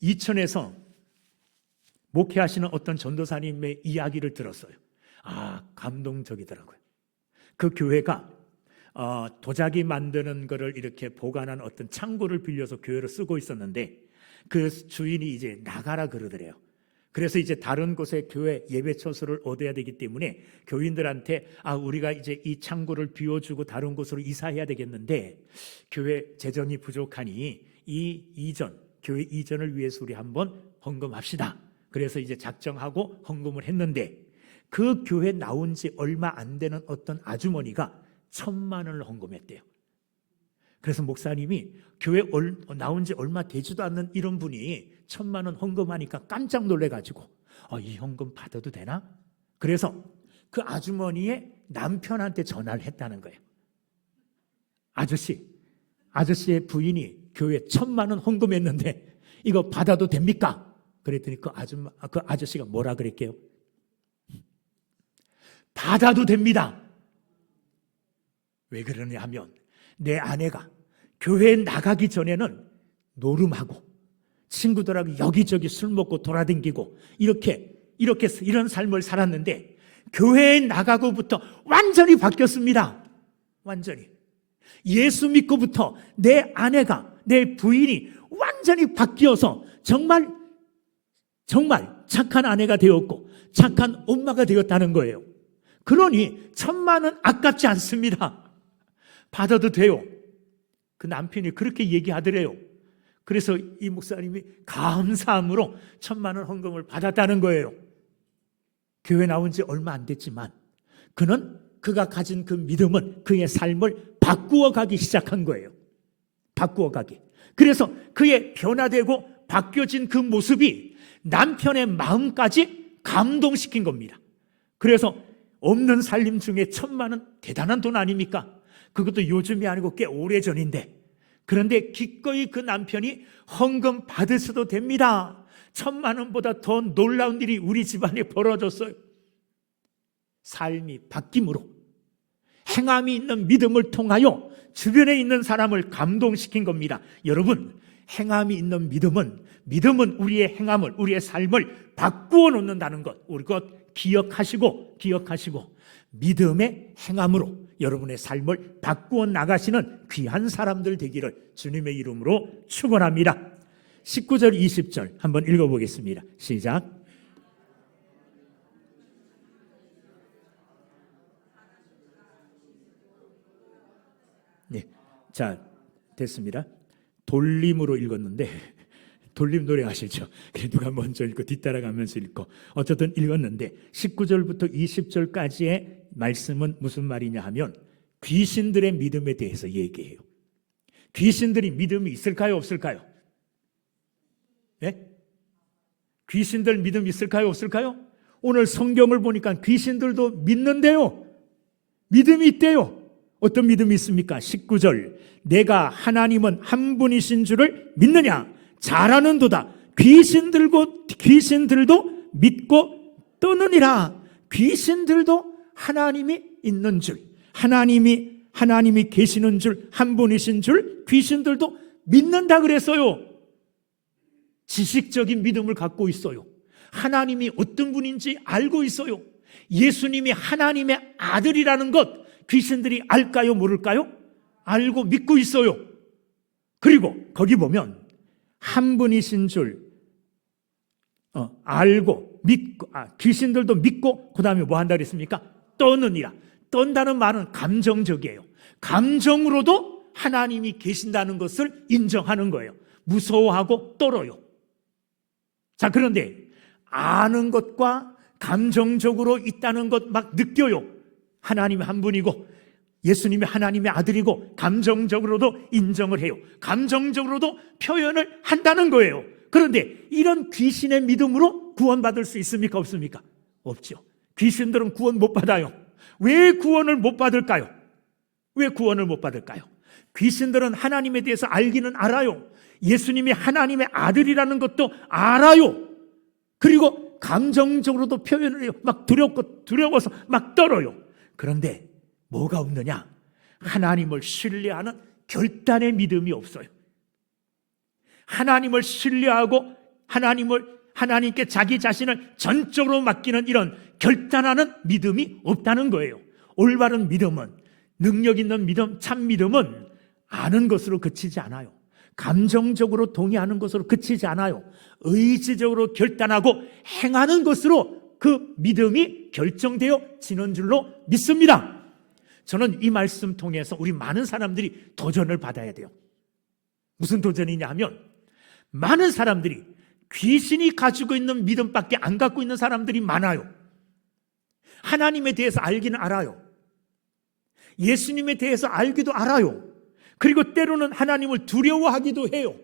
이천에서 목회하시는 어떤 전도사님의 이야기를 들었어요. 감동적이더라고요. 그 교회가 도자기 만드는 거를 이렇게 보관한 어떤 창고를 빌려서 교회로 쓰고 있었는데 그 주인이 이제 나가라 그러더래요. 그래서 이제 다른 곳에 교회 예배 처소를 얻어야 되기 때문에 교인들한테 우리가 이제 이 창고를 비워주고 다른 곳으로 이사해야 되겠는데 교회 재정이 부족하니 교회 이전을 위해서 우리 한번 헌금합시다. 그래서 이제 작정하고 헌금을 했는데 그 교회 나온 지 얼마 안 되는 어떤 아주머니가 1,000만 원을 헌금했대요. 그래서 목사님이 교회 나온 지 얼마 되지도 않는 이런 분이 1,000만 원 헌금하니까 깜짝 놀래가지고 이 헌금 받아도 되나? 그래서 그 아주머니의 남편한테 전화를 했다는 거예요. 아저씨의 부인이 교회 1,000만 원 헌금했는데 이거 받아도 됩니까? 그랬더니 그 아저씨가 뭐라 그랬게요? 받아도 됩니다. 왜 그러냐 하면 내 아내가 교회에 나가기 전에는 노름하고 친구들하고 여기저기 술 먹고 돌아다니고 이런 삶을 살았는데 교회에 나가고부터 완전히 바뀌었습니다. 완전히. 예수 믿고부터 내 아내가, 내 부인이 완전히 바뀌어서 정말 착한 아내가 되었고 착한 엄마가 되었다는 거예요. 그러니 1,000만 원 아깝지 않습니다. 받아도 돼요. 그 남편이 그렇게 얘기하더래요. 그래서 이 목사님이 감사함으로 1,000만 원 헌금을 받았다는 거예요. 교회 나온 지 얼마 안 됐지만 그가 가진 그 믿음은 그의 삶을 바꾸어 가기 시작한 거예요. 바꾸어 가기. 그래서 그의 변화되고 바뀌어진 그 모습이 남편의 마음까지 감동시킨 겁니다. 그래서 없는 살림 중에 1,000만 원 대단한 돈 아닙니까? 그것도 요즘이 아니고 꽤 오래전인데 그런데 기꺼이 그 남편이 헌금 받으셔도 됩니다. 1,000만 원보다 더 놀라운 일이 우리 집안에 벌어졌어요. 삶이 바뀜으로 행함이 있는 믿음을 통하여 주변에 있는 사람을 감동시킨 겁니다. 여러분, 행함이 있는 믿음은 우리의 행함을, 우리의 삶을 바꾸어 놓는다는 것, 우리 것 기억하시고 믿음의 행함으로 여러분의 삶을 바꾸어 나가시는 귀한 사람들 되기를 주님의 이름으로 축원합니다. 19절 20절 한번 읽어보겠습니다. 시작. 네, 자 됐습니다. 돌림으로 읽었는데 돌림 노래 아시죠? 누가 먼저 읽고 뒤따라가면서 읽고 어쨌든 읽었는데 19절부터 20절까지의 말씀은 무슨 말이냐 하면 귀신들의 믿음에 대해서 얘기해요. 귀신들이 믿음이 있을까요? 없을까요? 네? 귀신들 믿음이 있을까요? 없을까요? 오늘 성경을 보니까 귀신들도 믿는데요. 믿음이 있대요. 어떤 믿음이 있습니까? 19절 내가 하나님은 한 분이신 줄을 믿느냐? 잘하는도다. 귀신들도 믿고 떠느니라. 귀신들도 하나님이 있는 줄, 하나님이 계시는 줄, 한 분이신 줄 귀신들도 믿는다 그랬어요. 지식적인 믿음을 갖고 있어요. 하나님이 어떤 분인지 알고 있어요. 예수님이 하나님의 아들이라는 것 귀신들이 알까요? 모를까요? 알고 믿고 있어요. 그리고 거기 보면 한 분이신 줄 알고 믿고 귀신들도 믿고 그 다음에 뭐 한다 그랬습니까? 떠느니라. 떤다는 말은 감정적이에요. 감정으로도 하나님이 계신다는 것을 인정하는 거예요. 무서워하고 떨어요. 자, 그런데 아는 것과 감정적으로 있다는 것 막 느껴요. 하나님이 한 분이고 예수님이 하나님의 아들이고 감정적으로도 인정을 해요. 감정적으로도 표현을 한다는 거예요. 그런데 이런 귀신의 믿음으로 구원받을 수 있습니까? 없습니까? 없죠. 귀신들은 구원 못 받아요. 왜 구원을 못 받을까요? 왜 구원을 못 받을까요? 귀신들은 하나님에 대해서 알기는 알아요. 예수님이 하나님의 아들이라는 것도 알아요. 그리고 감정적으로도 표현을 해요. 막 두려워서 막 떨어요. 그런데 뭐가 없느냐? 하나님을 신뢰하는 결단의 믿음이 없어요. 하나님을 신뢰하고 하나님께 자기 자신을 전적으로 맡기는 이런 결단하는 믿음이 없다는 거예요. 올바른 믿음은, 능력 있는 믿음, 참 믿음은 아는 것으로 그치지 않아요. 감정적으로 동의하는 것으로 그치지 않아요. 의지적으로 결단하고 행하는 것으로 그 믿음이 결정되어지는 줄로 믿습니다. 저는 이 말씀 통해서 우리 많은 사람들이 도전을 받아야 돼요. 무슨 도전이냐 하면, 많은 사람들이 귀신이 가지고 있는 믿음밖에 안 갖고 있는 사람들이 많아요. 하나님에 대해서 알기는 알아요. 예수님에 대해서 알기도 알아요. 그리고 때로는 하나님을 두려워하기도 해요.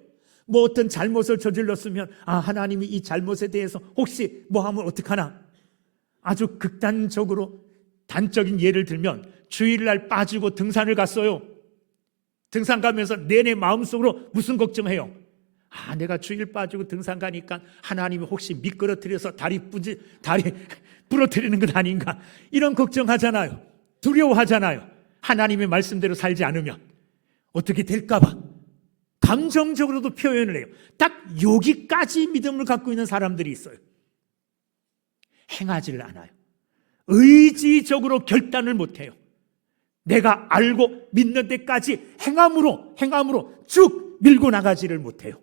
뭐 어떤 잘못을 저질렀으면 하나님이 이 잘못에 대해서 혹시 뭐 하면 어떡하나. 아주 극단적으로 단적인 예를 들면, 주일날 빠지고 등산을 갔어요. 등산 가면서 내내 마음속으로 무슨 걱정해요? 내가 주일 빠지고 등산 가니까 하나님이 혹시 미끄러뜨려서 다리 부러뜨리는 것 아닌가, 이런 걱정하잖아요. 두려워하잖아요. 하나님의 말씀대로 살지 않으면 어떻게 될까 봐 감정적으로도 표현을 해요. 딱 여기까지 믿음을 갖고 있는 사람들이 있어요. 행하지를 않아요. 의지적으로 결단을 못해요. 내가 알고 믿는 데까지 행함으로 쭉 밀고 나가지를 못해요.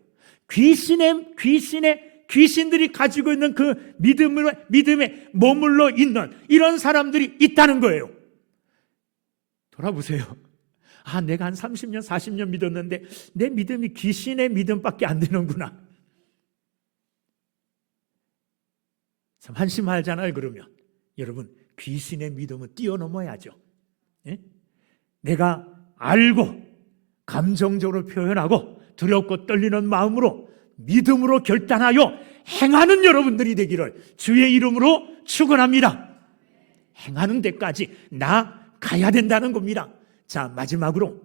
귀신들이 가지고 있는 그 믿음에 머물러 있는 이런 사람들이 있다는 거예요. 돌아보세요. 내가 한 30년, 40년 믿었는데 내 믿음이 귀신의 믿음밖에 안 되는구나. 참 한심하잖아요. 그러면 여러분, 귀신의 믿음은 뛰어넘어야죠. 예? 내가 알고 감정적으로 표현하고 두렵고 떨리는 마음으로 믿음으로 결단하여 행하는 여러분들이 되기를 주의 이름으로 축원합니다. 행하는 데까지 나가야 된다는 겁니다. 자, 마지막으로,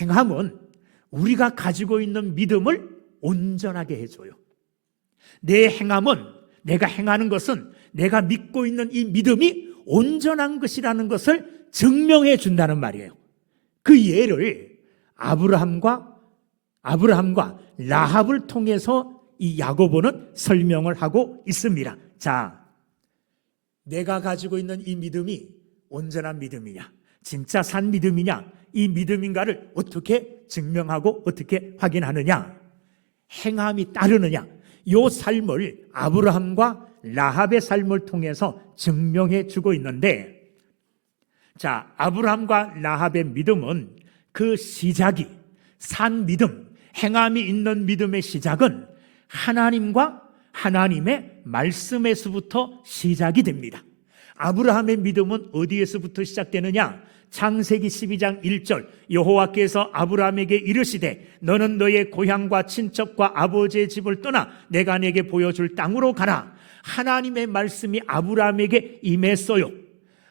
행함은 우리가 가지고 있는 믿음을 온전하게 해줘요. 내 행함은, 내가 행하는 것은 내가 믿고 있는 이 믿음이 온전한 것이라는 것을 증명해 준다는 말이에요. 그 예를 아브라함과 라합을 통해서 이 야고보는 설명을 하고 있습니다. 자, 내가 가지고 있는 이 믿음이 온전한 믿음이냐, 진짜 산 믿음이냐, 이 믿음인가를 어떻게 증명하고 어떻게 확인하느냐, 행함이 따르느냐, 이 삶을 아브라함과 라합의 삶을 통해서 증명해 주고 있는데, 자, 아브라함과 라합의 믿음은 그 시작이, 산 믿음, 행함이 있는 믿음의 시작은 하나님과 하나님의 말씀에서부터 시작이 됩니다. 아브라함의 믿음은 어디에서부터 시작되느냐? 창세기 12장 1절, 여호와께서 아브라함에게 이르시되 너는 너의 고향과 친척과 아버지의 집을 떠나 내가 내게 보여줄 땅으로 가라. 하나님의 말씀이 아브라함에게 임했어요.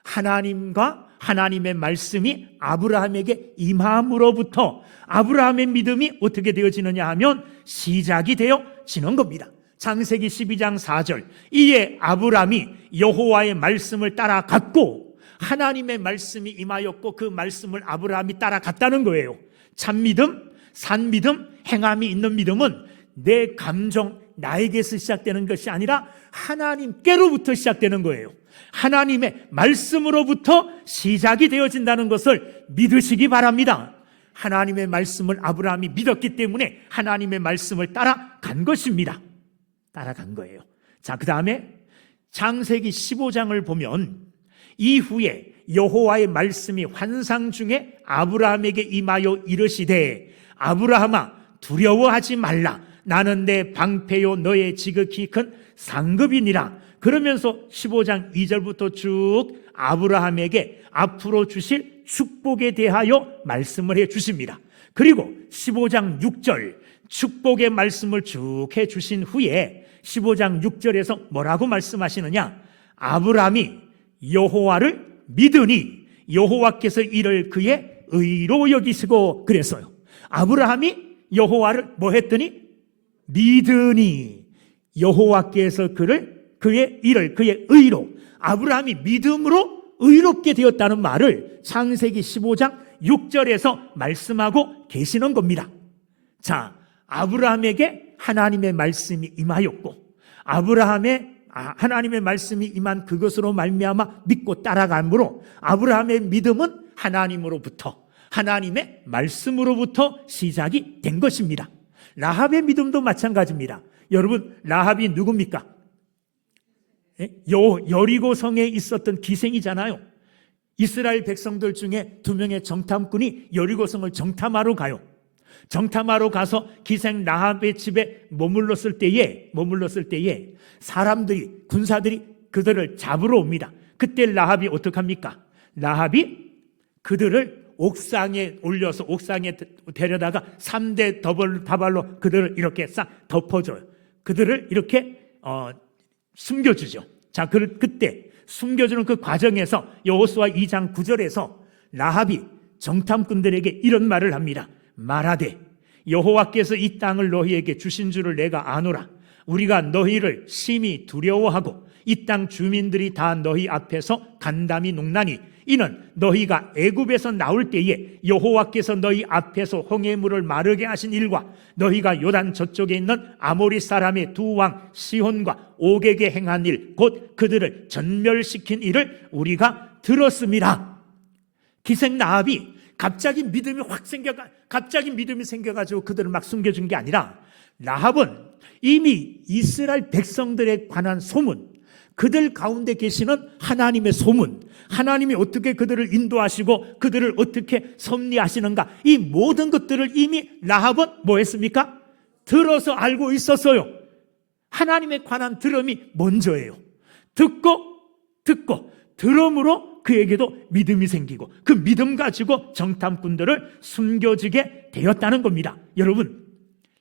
하나님과 하나님의 말씀이 아브라함에게 임함으로부터 아브라함의 믿음이 어떻게 되어지느냐 하면 시작이 되어지는 겁니다. 창세기 12장 4절, 이에 아브라함이 여호와의 말씀을 따라갔고 하나님의 말씀이 임하였고 그 말씀을 아브라함이 따라갔다는 거예요. 참 믿음, 산 믿음, 행함이 있는 믿음은 내 감정, 나에게서 시작되는 것이 아니라 하나님께로부터 시작되는 거예요. 하나님의 말씀으로부터 시작이 되어진다는 것을 믿으시기 바랍니다. 하나님의 말씀을 아브라함이 믿었기 때문에 하나님의 말씀을 따라간 것입니다. 따라간 거예요. 자, 그 다음에 창세기 15장을 보면 이후에 여호와의 말씀이 환상 중에 아브라함에게 임하여 이르시되 아브라함아 두려워하지 말라. 나는 내 방패요 너의 지극히 큰 상급이니라. 그러면서 15장 2절부터 쭉 아브라함에게 앞으로 주실 축복에 대하여 말씀을 해 주십니다. 그리고 15장 6절 축복의 말씀을 쭉 해 주신 후에 15장 6절에서 뭐라고 말씀하시느냐? 아브라함이 여호와를 믿으니 여호와께서 이를 그의 의로 여기시고 그랬어요. 아브라함이 여호와를 뭐 했더니? 믿으니 여호와께서 그의 일을 그의 의로 아브라함이 믿음으로 의롭게 되었다는 말을 창세기 15장 6절에서 말씀하고 계시는 겁니다. 자, 아브라함에게 하나님의 말씀이 임하였고 하나님의 말씀이 임한 그것으로 말미암아 믿고 따라감으로 아브라함의 믿음은 하나님으로부터 하나님의 말씀으로부터 시작이 된 것입니다. 라합의 믿음도 마찬가지입니다. 여러분, 라합이 누굽니까? 여리고 성에 있었던 기생이잖아요. 이스라엘 백성들 중에 2명의 정탐꾼이 여리고성을 정탐하러 가요. 정탐하러 가서 기생 라합의 집에 머물렀을 때에 사람들이, 군사들이 그들을 잡으러 옵니다. 그때 라합이 어떡합니까? 라합이 그들을 옥상에 올려서 옥상에 데려다가 3대 다발로 그들을 이렇게 싹 덮어줘요. 그들을 이렇게 숨겨주죠. 자, 그때 숨겨주는 그 과정에서 여호수아 2장 9절에서 라합이 정탐꾼들에게 이런 말을 합니다. 말하되 여호와께서 이 땅을 너희에게 주신 줄을 내가 아노라. 우리가 너희를 심히 두려워하고 이 땅 주민들이 다 너희 앞에서 간담이 녹나니 이는 너희가 애굽에서 나올 때에 여호와께서 너희 앞에서 홍해물을 마르게 하신 일과 너희가 요단 저쪽에 있는 아모리 사람의 2왕 시혼과 옥에게 행한 일 곧 그들을 전멸시킨 일을 우리가 들었습니다. 기생 라합이 갑자기 믿음이 생겨가지고 그들을 막 숨겨준 게 아니라 라합은 이미 이스라엘 백성들에 관한 소문, 그들 가운데 계시는 하나님의 소문, 하나님이 어떻게 그들을 인도하시고 그들을 어떻게 섭리하시는가, 이 모든 것들을 이미 라합은 뭐 했습니까? 들어서 알고 있었어요. 하나님에 관한 들음이 먼저예요. 듣고 들음으로 그에게도 믿음이 생기고 그 믿음 가지고 정탐꾼들을 숨겨지게 되었다는 겁니다. 여러분,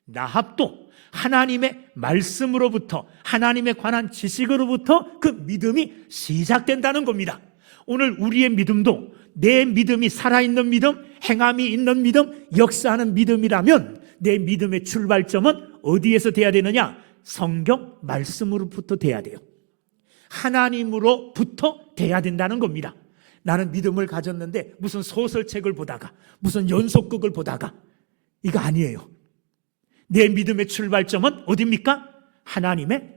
라합도 하나님의 말씀으로부터 하나님에 관한 지식으로부터 그 믿음이 시작된다는 겁니다. 오늘 우리의 믿음도 내 믿음이 살아있는 믿음, 행함이 있는 믿음, 역사하는 믿음이라면 내 믿음의 출발점은 어디에서 돼야 되느냐? 성경 말씀으로부터 돼야 돼요. 하나님으로부터 돼야 된다는 겁니다. 나는 믿음을 가졌는데 무슨 소설책을 보다가 무슨 연속극을 보다가 이거 아니에요. 내 믿음의 출발점은 어디입니까? 하나님의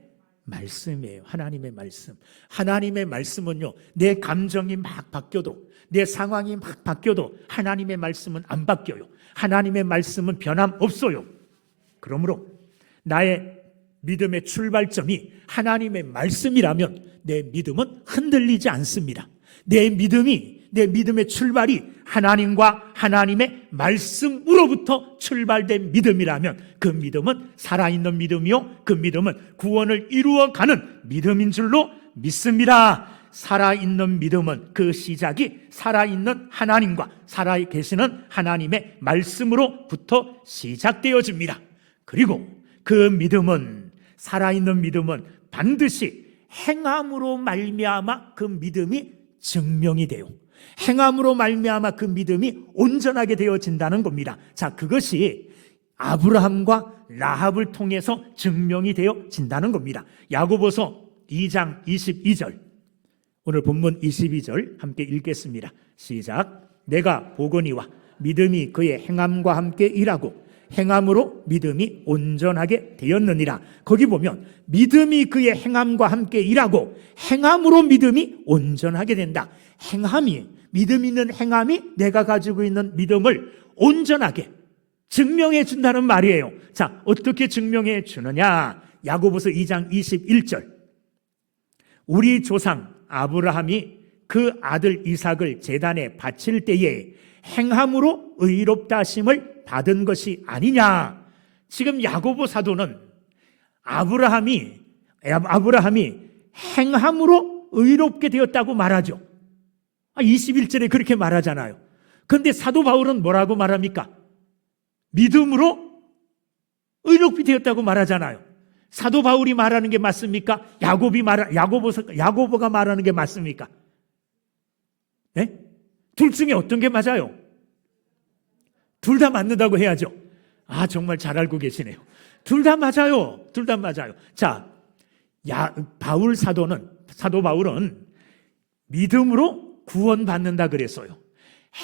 말씀이에요. 하나님의 말씀. 하나님의 말씀은요, 내 감정이 막 바뀌어도, 내 상황이 막 바뀌어도 하나님의 말씀은 안 바뀌어요. 하나님의 말씀은 변함없어요. 그러므로 나의 믿음의 출발점이 하나님의 말씀이라면 내 믿음은 흔들리지 않습니다. 내 믿음의 출발이 하나님과 하나님의 말씀으로부터 출발된 믿음이라면 그 믿음은 살아있는 믿음이요, 그 믿음은 구원을 이루어가는 믿음인 줄로 믿습니다. 살아있는 믿음은 그 시작이 살아있는 하나님과 살아계시는 하나님의 말씀으로부터 시작되어집니다. 그리고 그 믿음은, 살아있는 믿음은 반드시 행함으로 말미암아 그 믿음이 증명이 돼요. 행함으로 말미암아 그 믿음이 온전하게 되어진다는 겁니다. 자, 그것이 아브라함과 라합을 통해서 증명이 되어진다는 겁니다. 야고보서 2장 22절, 오늘 본문 22절 함께 읽겠습니다. 시작. 내가 보거니와 믿음이 그의 행함과 함께 일하고 행함으로 믿음이 온전하게 되었느니라. 거기 보면 믿음이 그의 행함과 함께 일하고 행함으로 믿음이 온전하게 된다. 믿음 있는 행함이 내가 가지고 있는 믿음을 온전하게 증명해 준다는 말이에요. 자, 어떻게 증명해 주느냐? 야고보서 2장 21절. 우리 조상 아브라함이 그 아들 이삭을 제단에 바칠 때에 행함으로 의롭다 하심을 받은 것이 아니냐. 지금 야고보 사도는 아브라함이 행함으로 의롭게 되었다고 말하죠. 21절에 그렇게 말하잖아요. 그런데 사도 바울은 뭐라고 말합니까? 믿음으로 의롭게 되었다고 말하잖아요. 사도 바울이 말하는 게 맞습니까? 야고보가 말하는 게 맞습니까? 네? 둘 중에 어떤 게 맞아요? 둘 다 맞는다고 해야죠. 정말 잘 알고 계시네요. 둘 다 맞아요. 둘 다 맞아요. 자, 사도 바울은 믿음으로 구원받는다 그랬어요.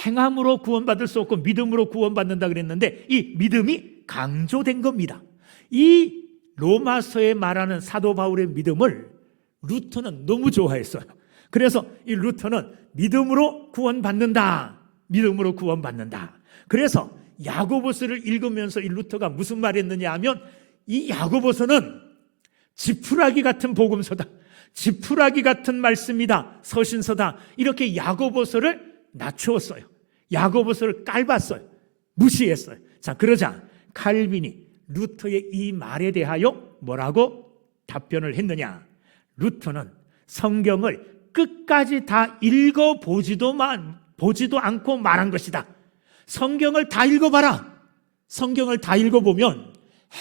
행함으로 구원받을 수 없고 믿음으로 구원받는다 그랬는데 이 믿음이 강조된 겁니다. 이 로마서에 말하는 사도 바울의 믿음을 루터는 너무 좋아했어요. 그래서 이 루터는 믿음으로 구원받는다. 믿음으로 구원받는다. 그래서 야고보서를 읽으면서 이 루터가 무슨 말 했느냐 하면 이 야고보서는 지푸라기 같은 복음서다. 지푸라기 같은 말씀이다. 서신서다. 이렇게 야고보서를 낮추었어요. 야고보서를 깔봤어요. 무시했어요. 자, 그러자 칼빈이 루터의 이 말에 대하여 뭐라고 답변을 했느냐? 루터는 성경을 끝까지 다 읽어보지도 않고 말한 것이다. 성경을 다 읽어봐라. 성경을 다 읽어보면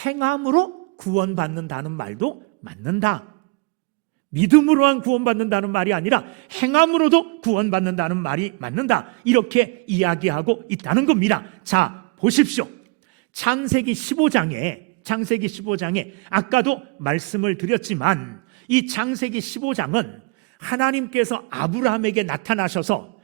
행함으로 구원받는다는 말도 맞는다. 믿음으로만 구원받는다는 말이 아니라 행함으로도 구원받는다는 말이 맞는다. 이렇게 이야기하고 있다는 겁니다. 자, 보십시오. 창세기 15장에 아까도 말씀을 드렸지만 이 창세기 15장은 하나님께서 아브라함에게 나타나셔서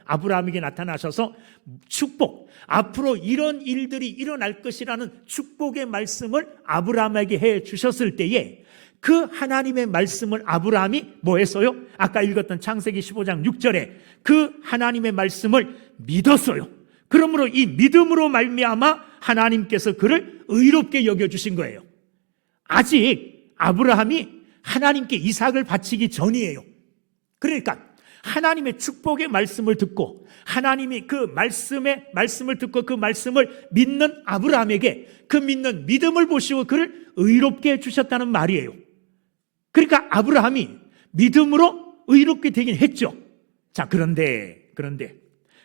축복, 앞으로 이런 일들이 일어날 것이라는 축복의 말씀을 아브라함에게 해 주셨을 때에 그 하나님의 말씀을 아브라함이 뭐 했어요? 아까 읽었던 창세기 15장 6절에 그 하나님의 말씀을 믿었어요. 그러므로 이 믿음으로 말미암아 하나님께서 그를 의롭게 여겨주신 거예요. 아직 아브라함이 하나님께 이삭을 바치기 전이에요. 그러니까 하나님의 축복의 말씀을 듣고 하나님이 그 말씀을 듣고 그 말씀을 믿는 아브라함에게 그 믿는 믿음을 보시고 그를 의롭게 해주셨다는 말이에요. 그러니까 아브라함이 믿음으로 의롭게 되긴 했죠. 자, 그런데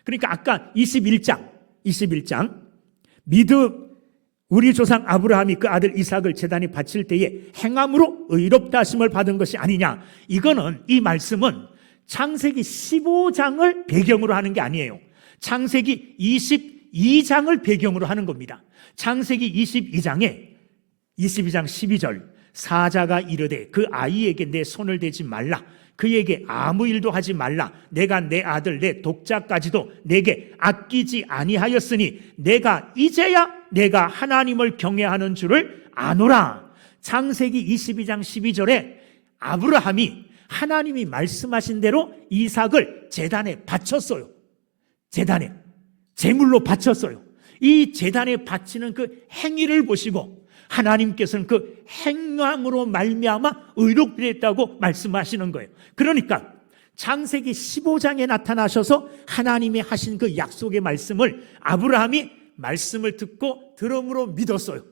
그러니까 아까 21장 우리 조상 아브라함이 그 아들 이삭을 제단에 바칠 때에 행함으로 의롭다 하심을 받은 것이 아니냐. 이거는 이 말씀은 창세기 15장을 배경으로 하는 게 아니에요. 창세기 22장을 배경으로 하는 겁니다. 창세기 22장 12절 사자가 이르되 그 아이에게 내 손을 대지 말라. 그에게 아무 일도 하지 말라. 내가 내 아들 내 독자까지도 내게 아끼지 아니하였으니 내가 이제야 내가 하나님을 경외하는 줄을 아노라. 창세기 22장 12절에 아브라함이 하나님이 말씀하신 대로 이삭을 제단에 바쳤어요. 제단에 제물로 바쳤어요. 이 제단에 바치는 그 행위를 보시고 하나님께서는 그 행함으로 말미암아 의롭게 됐다고 말씀하시는 거예요. 그러니까 창세기 15장에 나타나셔서 하나님이 하신 그 약속의 말씀을 아브라함이 말씀을 듣고 들음으로 믿었어요.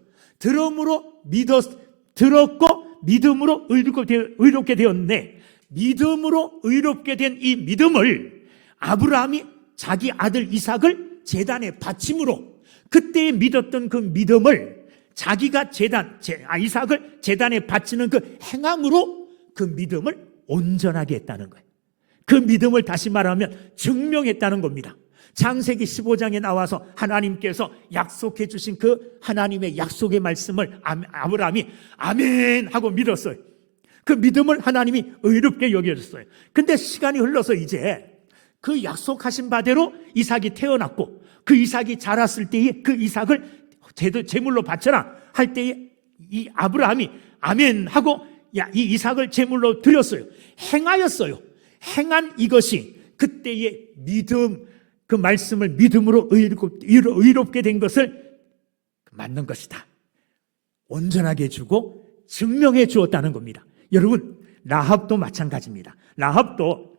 들었고 믿음으로 의롭게 되었네. 믿음으로 의롭게 된 이 믿음을 아브라함이 자기 아들 이삭을 제단에 바침으로 그때 믿었던 그 믿음을 자기가 이삭을 제단에 바치는 그 행함으로 그 믿음을 온전하게 했다는 거예요. 그 믿음을 다시 말하면 증명했다는 겁니다. 창세기 15장에 나와서 하나님께서 약속해 주신 그 하나님의 약속의 말씀을 아브라함이 아멘 하고 믿었어요. 그 믿음을 하나님이 의롭게 여겨줬어요. 근데 시간이 흘러서 이제 그 약속하신 바대로 이삭이 태어났고 그 이삭이 자랐을 때에 그 이삭을 제물로 바쳐라 할 때에 이 아브라함이 아멘 하고 이 이삭을 제물로 드렸어요. 행하였어요. 행한 이것이 그때의 믿음, 그 말씀을 믿음으로 의롭게 된 것을 맞는 것이다. 온전하게 주고 증명해 주었다는 겁니다. 여러분, 라합도 마찬가지입니다. 라합도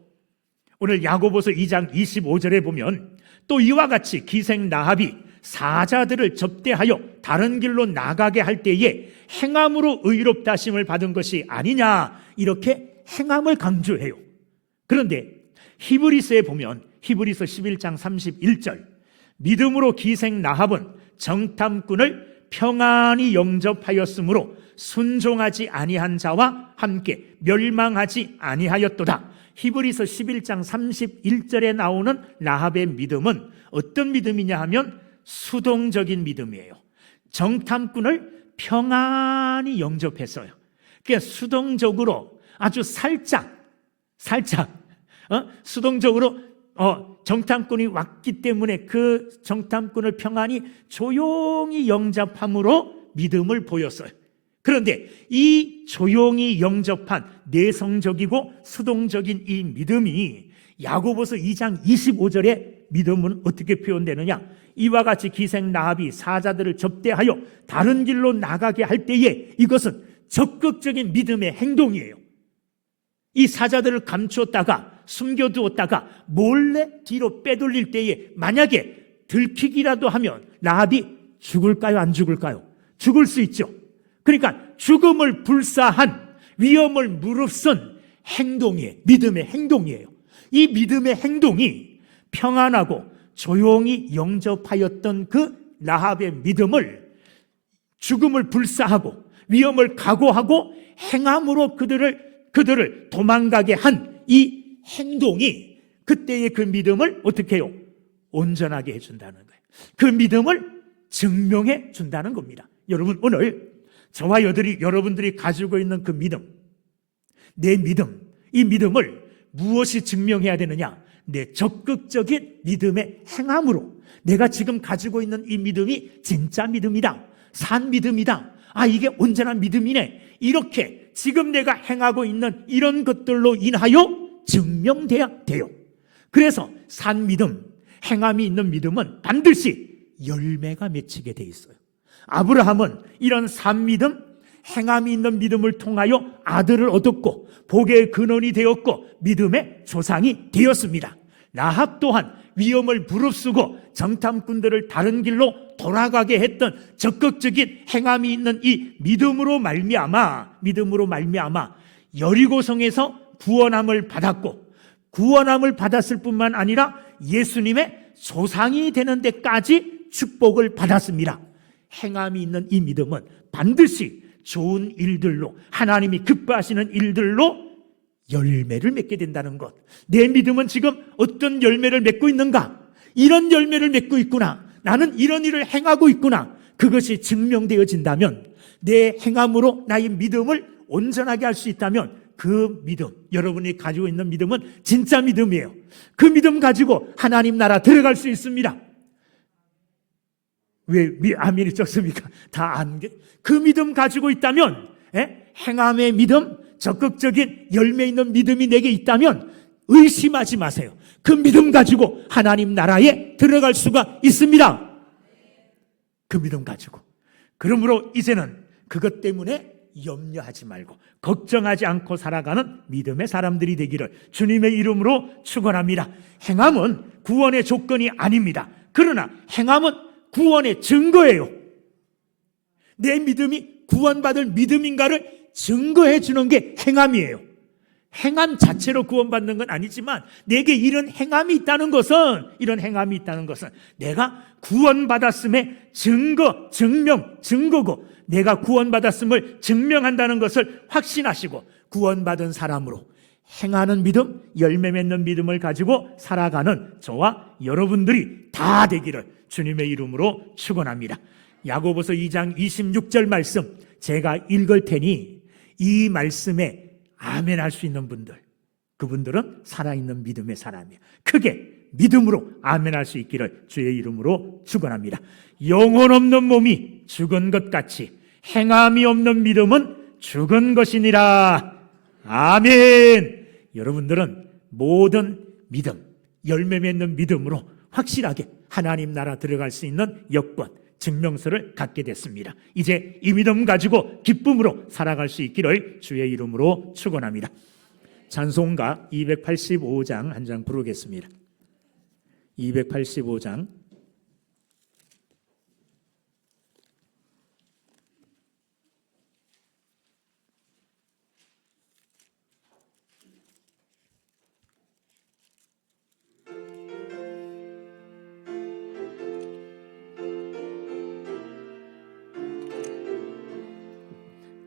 오늘 야고보서 2장 25절에 보면 또 이와 같이 기생 라합이 사자들을 접대하여 다른 길로 나가게 할 때에 행함으로 의롭다 하심을 받은 것이 아니냐, 이렇게 행함을 강조해요. 그런데 히브리서에 보면 히브리서 11장 31절 믿음으로 기생 라합은 정탐꾼을 평안히 영접하였으므로 순종하지 아니한 자와 함께 멸망하지 아니하였도다. 히브리서 11장 31절에 나오는 라합의 믿음은 어떤 믿음이냐 하면 수동적인 믿음이에요. 정탐꾼을 평안히 영접했어요. 그러니까 수동적으로 아주 살짝 수동적으로 정탐꾼이 왔기 때문에 그 정탐꾼을 평안히 조용히 영접함으로 믿음을 보였어요. 그런데 이 조용히 영접한 내성적이고 수동적인 이 믿음이 야고보서 2장 25절에 믿음은 어떻게 표현되느냐? 이와 같이 기생 라합이 사자들을 접대하여 다른 길로 나가게 할 때에 이것은 적극적인 믿음의 행동이에요. 이 사자들을 감추었다가 숨겨두었다가 몰래 뒤로 빼돌릴 때에 만약에 들키기라도 하면 라합이 죽을까요? 안 죽을까요? 죽을 수 있죠. 그러니까 죽음을 불사한 위험을 무릅쓴 행동이에요. 믿음의 행동이에요. 이 믿음의 행동이 평안하고 조용히 영접하였던 그 라합의 믿음을 죽음을 불사하고 위험을 각오하고 행함으로 그들을 도망가게 한 이 행동이 그때의 그 믿음을 어떻게 해요? 온전하게 해준다는 거예요. 그 믿음을 증명해 준다는 겁니다. 여러분, 오늘 저와 여러분들이 가지고 있는 그 믿음, 내 믿음, 이 믿음을 무엇이 증명해야 되느냐? 내 적극적인 믿음의 행함으로 내가 지금 가지고 있는 이 믿음이 진짜 믿음이다, 산 믿음이다, 이게 온전한 믿음이네, 이렇게 지금 내가 행하고 있는 이런 것들로 인하여 증명돼야 돼요. 그래서 산 믿음, 행함이 있는 믿음은 반드시 열매가 맺히게 돼 있어요. 아브라함은 이런 산 믿음, 행함이 있는 믿음을 통하여 아들을 얻었고 복의 근원이 되었고 믿음의 조상이 되었습니다. 라합 또한 위험을 무릅쓰고 정탐꾼들을 다른 길로 돌아가게 했던 적극적인 행함이 있는 이 믿음으로 말미암아 여리고성에서 구원함을 받았고, 구원함을 받았을 뿐만 아니라 예수님의 조상이 되는 데까지 축복을 받았습니다. 행함이 있는 이 믿음은 반드시 좋은 일들로, 하나님이 기뻐하시는 일들로 열매를 맺게 된다는 것. 내 믿음은 지금 어떤 열매를 맺고 있는가? 이런 열매를 맺고 있구나, 나는 이런 일을 행하고 있구나, 그것이 증명되어진다면, 내 행함으로 나의 믿음을 온전하게 할 수 있다면 그 믿음, 여러분이 가지고 있는 믿음은 진짜 믿음이에요. 그 믿음 가지고 하나님 나라 들어갈 수 있습니다. 왜 아멘이 적습니까? 그 믿음 가지고 있다면, 행함의 믿음, 적극적인 열매 있는 믿음이 내게 있다면 의심하지 마세요. 그 믿음 가지고 하나님 나라에 들어갈 수가 있습니다. 그 믿음 가지고. 그러므로 이제는 그것 때문에 염려하지 말고 걱정하지 않고 살아가는 믿음의 사람들이 되기를 주님의 이름으로 축원합니다. 행함은 구원의 조건이 아닙니다. 그러나 행함은 구원의 증거예요. 내 믿음이 구원받을 믿음인가를 증거해 주는 게 행함이에요. 행함 자체로 구원받는 건 아니지만 내게 이런 행함이 있다는 것은 내가 구원받았음의 증거고 내가 구원받았음을 증명한다는 것을 확신하시고 구원받은 사람으로 행하는 믿음, 열매 맺는 믿음을 가지고 살아가는 저와 여러분들이 다 되기를 주님의 이름으로 축원합니다. 야고보서 2장 26절 말씀 제가 읽을 테니 이 말씀에 아멘 할 수 있는 분들, 그분들은 살아있는 믿음의 사람이에요. 크게 믿음으로 아멘 할 수 있기를 주의 이름으로 축원합니다. 영혼 없는 몸이 죽은 것 같이 행함이 없는 믿음은 죽은 것이니라. 아멘. 여러분들은 모든 믿음, 열매 맺는 믿음으로 확실하게 하나님 나라 들어갈 수 있는 여건, 증명서를 갖게 됐습니다. 이제 이 믿음 가지고 기쁨으로 살아갈 수 있기를 주의 이름으로 축원합니다. 찬송가 285장 한 장 부르겠습니다. 285장.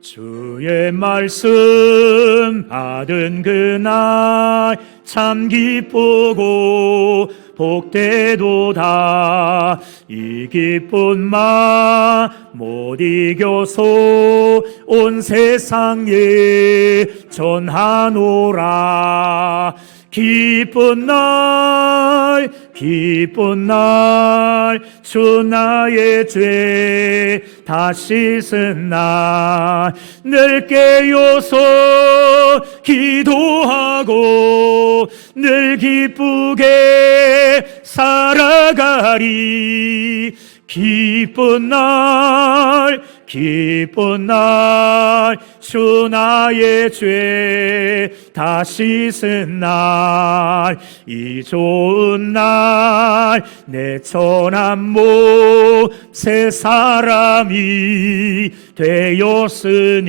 주의 말씀 받은 그날 참 기쁘고 복되도다. 이 기쁜 맘 못 이겨서 온 세상에 전하노라. 기쁜 날 주 나의 죄 다 씻은 날 늘 깨어서 기도하고 늘 기쁘게 살아가리. 기쁜 날 주 나의 죄 다 씻은 날 이 좋은 날 내 천한 몸 새 사람이 되었으니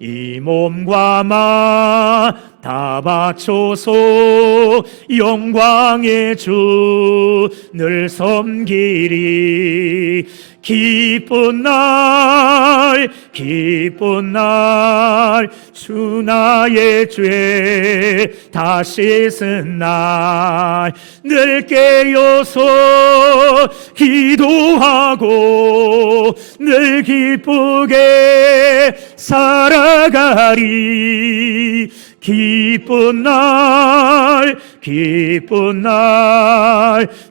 이 몸과 마 다 바쳐서 영광의 주를 섬기리. 기쁜 날 주 나의 죄 다 씻은 날 늘 깨어서 기도하고 늘 기쁘게 살아가리. 기쁜 날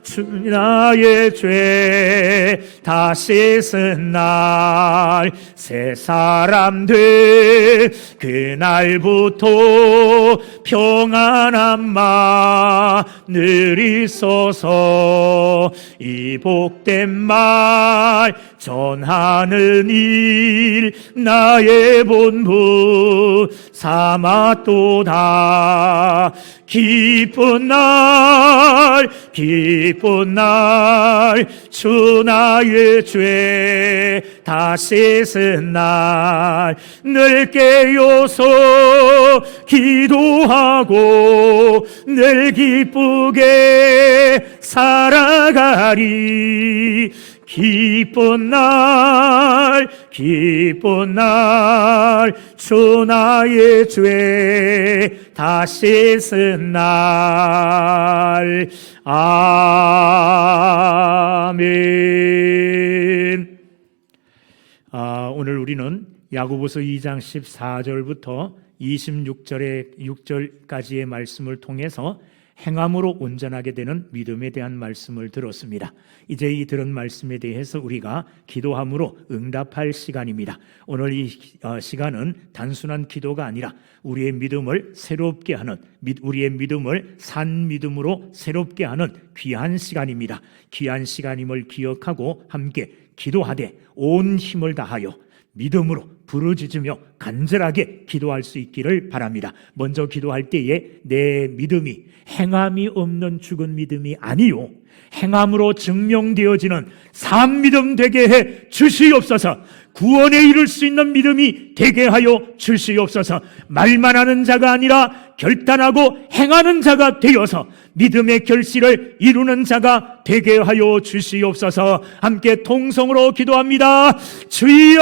주 나의 죄 다 씻은 날 새 사람 된 그날부터 평안한 마 늘 있어서 이 복된 말 전하는 일 나의 본분 삼았도다. 기쁜 날 주 나의 죄 다 씻은 날 늘 깨어서 기도하고 늘 기쁘게 살아가리. 기쁜 날 주 나의 죄 다 씻은 날. 아멘. 오늘 우리는 야고보서 2장 14절부터 26절까지의 말씀을 통해서 행함으로 온전하게 되는 믿음에 대한 말씀을 들었습니다. 이제 이 들은 말씀에 대해서 우리가 기도함으로 응답할 시간입니다. 오늘 이 시간은 단순한 기도가 아니라 우리의 믿음을 새롭게 하는, 우리의 믿음을 산 믿음으로 새롭게 하는 귀한 시간입니다. 귀한 시간임을 기억하고 함께 기도하되 온 힘을 다하여 믿음으로 부르짖으며 간절하게 기도할 수 있기를 바랍니다. 먼저 기도할 때에 내 믿음이 행함이 없는 죽은 믿음이 아니요 행함으로 증명되어지는 산 믿음 되게 해 주시옵소서. 구원에 이를 수 있는 믿음이 되게 하여 주시옵소서. 말만 하는 자가 아니라 결단하고 행하는 자가 되어서 믿음의 결실을 이루는 자가 되게 하여 주시옵소서. 함께 통성으로 기도합니다. 주여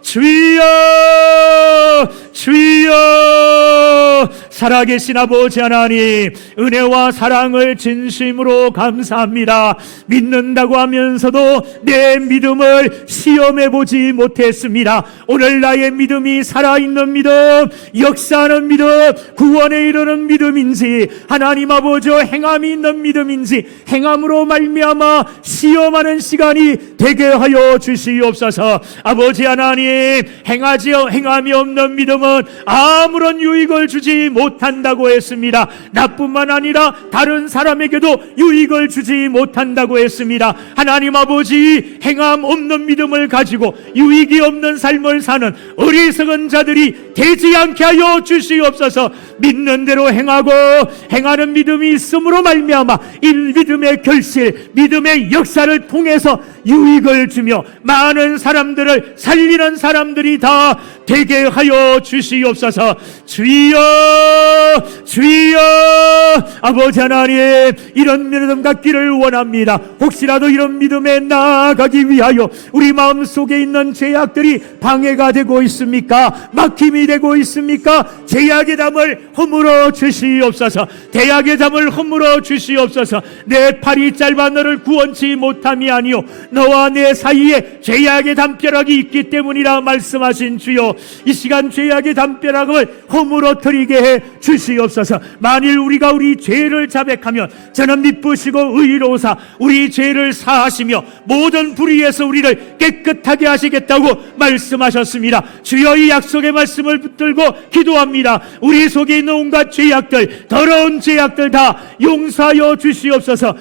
주여 주여. 살아계신 아버지 하나님, 은혜와 사랑을 진심으로 감사합니다. 믿는다고 하면서도 내 믿음을 시험해보지 못했습니다. 오늘 나의 믿음이 살아있는 믿음, 역사하는 믿음, 구원에 이르는 믿음인지, 하나님 아버지여 행함이 있는 믿음인지, 행함으로 말미암아 시험하는 시간이 되게 하여 주시옵소서. 아버지 하나님, 행함이 없는 믿음은 아무런 유익을 주지 못한다고 했습니다. 나뿐만 아니라 다른 사람에게도 유익을 주지 못한다고 했습니다. 하나님 아버지, 행함 없는 믿음을 가지고 유익이 없는 삶을 사는 어리석은 자들이 되지 않게 하여 주시옵소서. 믿는 대로 행하고 행하는 믿음이 있음으로 말미암아 이 믿음의 결실, 믿음의 역사를 통해서 유익을 주며 많은 사람들을 살리는 사람들이 다 되게 하여 주시옵소서. 주여 주여 아버지 하나님, 이런 믿음 갖기를 원합니다. 혹시라도 이런 믿음에 나아가기 위하여 우리 마음속에 있는 죄악들이 방해가 되고 있습니까? 막힘이 되고 있습니까? 죄악의 담을 허물어 주시옵소서. 대악의 담을 허물어 주시옵소서. 내 팔이 짧아 너를 구원치 못함이 아니요 너와 내 사이에 죄악의 담벼락이 있기 때문이라 말씀하신 주여, 이 시간 죄악의 담벼락을 허물어뜨리게 해 주시옵소서. 만일 우리가 우리 죄를 자백하면 저는 미쁘시고 의로우사 우리 죄를 사하시며 모든 불의에서 우리를 깨끗하게 하시겠다고 말씀하셨습니다. 주여, 이 약속의 말씀을 붙들고 기도합니다. 우리 속에 있는 온갖 죄악들, 더러운 죄악들 다 용서하여 주시옵소서.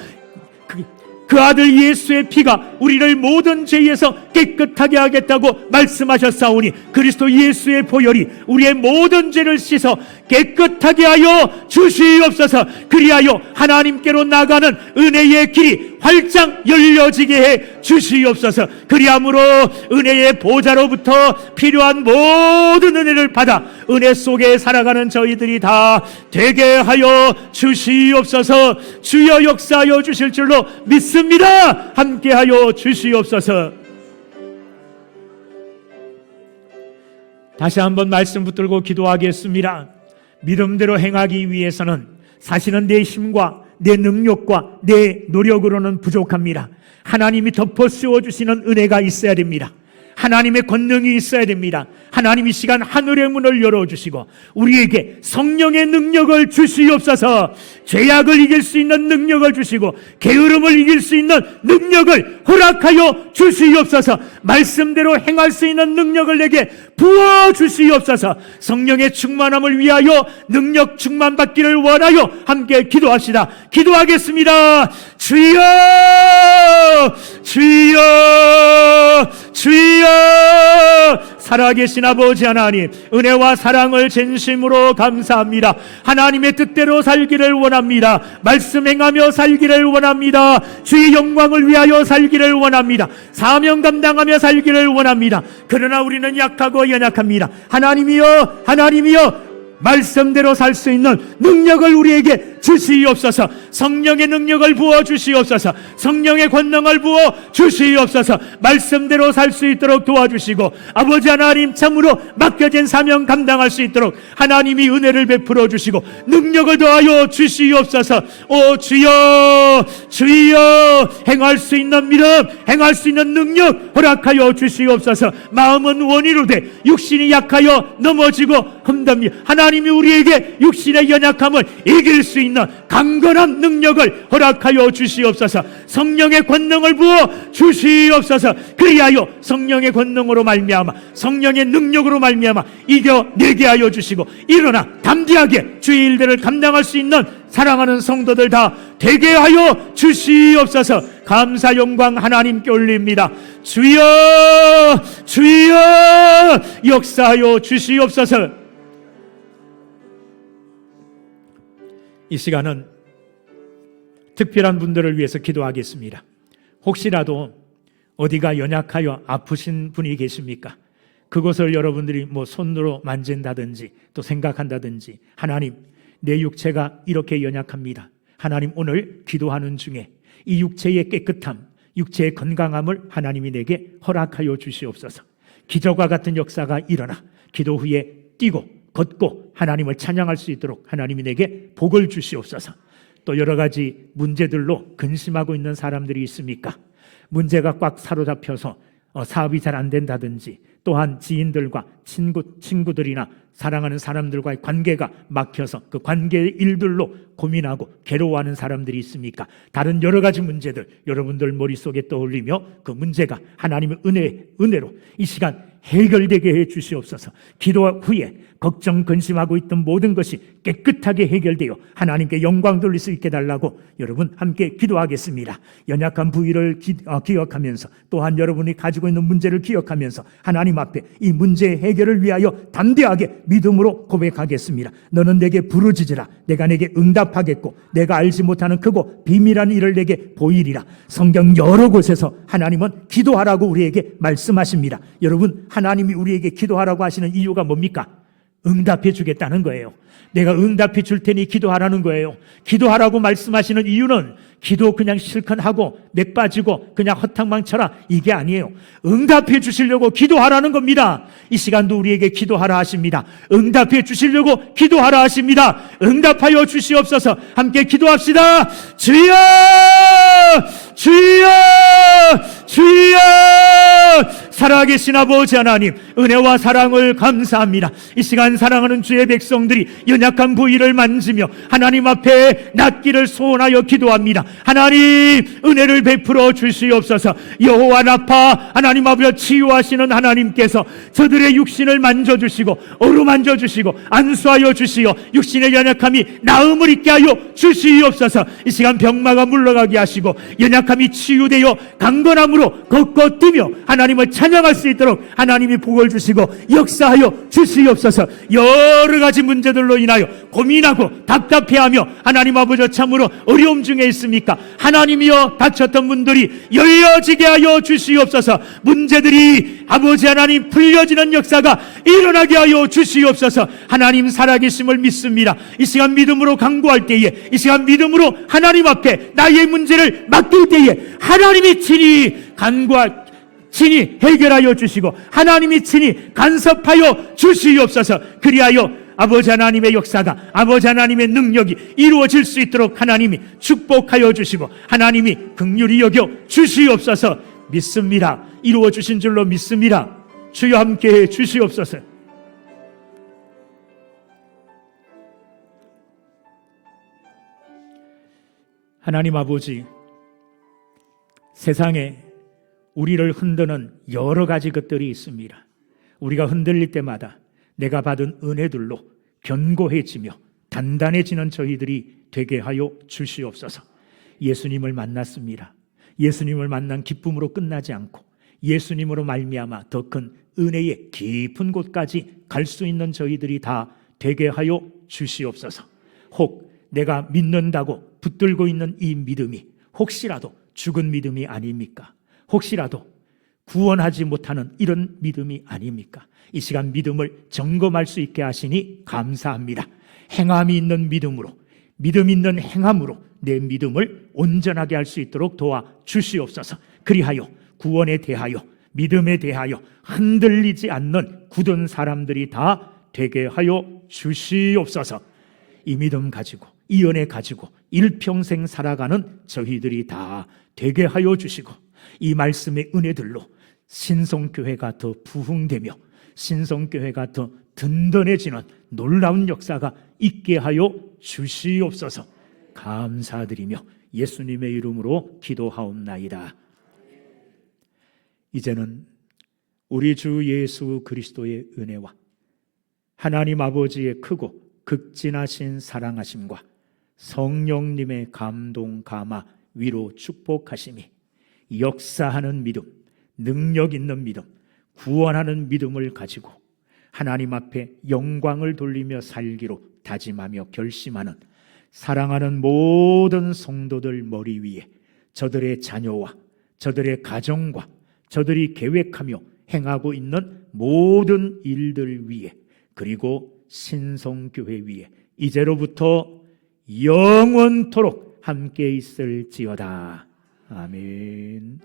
그 아들 예수의 피가 우리를 모든 죄에서 깨끗하게 하겠다고 말씀하셨사오니 그리스도 예수의 보혈이 우리의 모든 죄를 씻어 깨끗하게 하여 주시옵소서. 그리하여 하나님께로 나가는 은혜의 길이 활짝 열려지게 해 주시옵소서. 그리함으로 은혜의 보좌로부터 필요한 모든 은혜를 받아 은혜 속에 살아가는 저희들이 다 되게 하여 주시옵소서. 주여 역사하여 주실 줄로 믿습니다. 함께하여 주시옵소서. 다시 한번 말씀 붙들고 기도하겠습니다. 믿음대로 행하기 위해서는 사실은 내 힘과 내 능력과 내 노력으로는 부족합니다. 하나님이 덮어 씌워주시는 은혜가 있어야 됩니다. 하나님의 권능이 있어야 됩니다. 하나님 이 시간 하늘의 문을 열어주시고 우리에게 성령의 능력을 주시옵소서. 죄악을 이길 수 있는 능력을 주시고 게으름을 이길 수 있는 능력을 허락하여 주시옵소서. 말씀대로 행할 수 있는 능력을 내게 부어주시옵소서. 성령의 충만함을 위하여 능력 충만받기를 원하여 함께 기도합시다. 기도하겠습니다. 주여 주여 주여, 살아계신 아버지 하나님, 은혜와 사랑을 진심으로 감사합니다. 하나님의 뜻대로 살기를 원합니다. 말씀 행하며 살기를 원합니다. 주의 영광을 위하여 살기를 원합니다. 사명 감당하며 살기를 원합니다. 그러나 우리는 약하고 연약합니다. 하나님이여, 하나님이여, 말씀대로 살 수 있는 능력을 우리에게 주시옵소서. 성령의 능력을 부어 주시옵소서. 성령의 권능을 부어 주시옵소서. 말씀대로 살 수 있도록 도와주시고 아버지 하나님, 참으로 맡겨진 사명 감당할 수 있도록 하나님이 은혜를 베풀어 주시고 능력을 더하여 주시옵소서. 오 주여 주여, 행할 수 있는 믿음, 행할 수 있는 능력 허락하여 주시옵소서. 마음은 원이로되 육신이 약하여 넘어지고 흠답니다. 하나님이 우리에게 육신의 연약함을 이길 수 있는 강건한 능력을 허락하여 주시옵소서. 성령의 권능을 부어 주시옵소서. 그리하여 성령의 권능으로 말미암아, 성령의 능력으로 말미암아 이겨내게 하여 주시고 일어나 담대하게 주의 일들을 감당할 수 있는 사랑하는 성도들 다 되게 하여 주시옵소서. 감사 영광 하나님께 올립니다. 주여 주여, 역사하여 주시옵소서. 이 시간은 특별한 분들을 위해서 기도하겠습니다. 혹시라도 어디가 연약하여 아프신 분이 계십니까? 그것을 여러분들이 손으로 만진다든지 또 생각한다든지, 하나님, 내 육체가 이렇게 연약합니다. 하나님, 오늘 기도하는 중에 이 육체의 깨끗함, 육체의 건강함을 하나님이 내게 허락하여 주시옵소서. 기적과 같은 역사가 일어나 기도 후에 뛰고 걷고 하나님을 찬양할 수 있도록 하나님이 내게 복을 주시옵소서. 또 여러 가지 문제들로 근심하고 있는 사람들이 있습니까? 문제가 꽉 사로잡혀서 사업이 잘 안 된다든지, 또한 지인들과 친구들이나 사랑하는 사람들과의 관계가 막혀서 그 관계의 일들로 고민하고 괴로워하는 사람들이 있습니까? 다른 여러 가지 문제들 여러분들 머릿속에 떠올리며 그 문제가 하나님의 은혜로 이 시간 해결되게 해 주시옵소서. 기도 후에 걱정 근심하고 있던 모든 것이 깨끗하게 해결되어 하나님께 영광 돌릴 수 있게 달라고 여러분 함께 기도하겠습니다. 연약한 부위를 기억하면서, 또한 여러분이 가지고 있는 문제를 기억하면서 하나님 앞에 이 문제의 해결을 위하여 담대하게 믿음으로 고백하겠습니다. 너는 내게 부르짖으라. 내가 내게 응답하겠고 내가 알지 못하는 크고 비밀한 일을 내게 보이리라. 성경 여러 곳에서 하나님은 기도하라고 우리에게 말씀하십니다. 여러분, 하나님이 우리에게 기도하라고 하시는 이유가 뭡니까? 응답해 주겠다는 거예요. 내가 응답해 줄 테니 기도하라는 거예요. 기도하라고 말씀하시는 이유는 기도 그냥 실컷 하고 맥 빠지고 그냥 허탕망쳐라 이게 아니에요. 응답해 주시려고 기도하라는 겁니다. 이 시간도 우리에게 기도하라 하십니다. 응답해 주시려고 기도하라 하십니다. 응답하여 주시옵소서. 함께 기도합시다. 주여! 주여! 주여! 살아계신 아버지 하나님, 은혜와 사랑을 감사합니다. 이 시간 사랑하는 주의 백성들이 연약한 부위를 만지며 하나님 앞에 낫기를 소원하여 기도합니다. 하나님, 은혜를 베풀어 주시옵소서. 여호와 라파, 하나님 아버지 치유하시는 하나님께서 저들의 육신을 만져주시고 어루만져 주시고 안수하여 주시어 육신의 연약함이 나음을 있게 하여 주시옵소서. 이 시간 병마가 물러가게 하시고 연약함이 치유되어 강건함으로 걷고 뛰며 하나님을 찬양할 수 있도록 하나님이 복을 주시고 역사하여 주시옵소서. 여러 가지 문제들로 인하여 고민하고 답답해하며 하나님 아버지 참으로 어려움 중에 있습니까? 하나님이여 닥쳤던 문들이 열려지게 하여 주시옵소서. 문제들이 아버지 하나님 풀려지는 역사가 일어나게 하여 주시옵소서. 하나님 살아계심을 믿습니다. 이 시간 믿음으로 간구할 때에, 이 시간 믿음으로 하나님 앞에 나의 문제를 맡길 때에 하나님이 친히 친히 해결하여 주시고 하나님이 친히 간섭하여 주시옵소서. 그리하여 아버지 하나님의 역사가, 아버지 하나님의 능력이 이루어질 수 있도록 하나님이 축복하여 주시고 하나님이 긍휼히 여겨 주시옵소서. 믿습니다. 이루어 주신 줄로 믿습니다. 주여 함께해 주시옵소서. 하나님 아버지, 세상에 우리를 흔드는 여러 가지 것들이 있습니다. 우리가 흔들릴 때마다 내가 받은 은혜들로 견고해지며 단단해지는 저희들이 되게 하여 주시옵소서. 예수님을 만났습니다. 예수님을 만난 기쁨으로 끝나지 않고 예수님으로 말미암아 더 큰 은혜의 깊은 곳까지 갈 수 있는 저희들이 다 되게 하여 주시옵소서. 혹 내가 믿는다고 붙들고 있는 이 믿음이 혹시라도 죽은 믿음이 아닙니까? 혹시라도 구원하지 못하는 이런 믿음이 아닙니까? 이 시간 믿음을 점검할 수 있게 하시니 감사합니다. 행함이 있는 믿음으로, 믿음 있는 행함으로 내 믿음을 온전하게 할 수 있도록 도와 주시옵소서. 그리하여 구원에 대하여, 믿음에 대하여 흔들리지 않는 굳은 사람들이 다 되게 하여 주시옵소서. 이 믿음 가지고, 이 은혜 가지고 일평생 살아가는 저희들이 다 되게 하여 주시고 이 말씀의 은혜들로 신성교회가 더 부흥되며 신성교회가 더 든든해지는 놀라운 역사가 있게 하여 주시옵소서. 감사드리며 예수님의 이름으로 기도하옵나이다. 이제는 우리 주 예수 그리스도의 은혜와 하나님 아버지의 크고 극진하신 사랑하심과 성령님의 감동, 감화, 위로, 축복하심이 역사하는 믿음, 능력 있는 믿음, 구원하는 믿음을 가지고 하나님 앞에 영광을 돌리며 살기로 다짐하며 결심하는 사랑하는 모든 성도들 머리 위에 저들의 자녀와 저들의 가정과 저들이 계획하며 행하고 있는 모든 일들 위에 그리고 신성교회 위에 이제로부터 영원토록 함께 있을지어다. 아멘.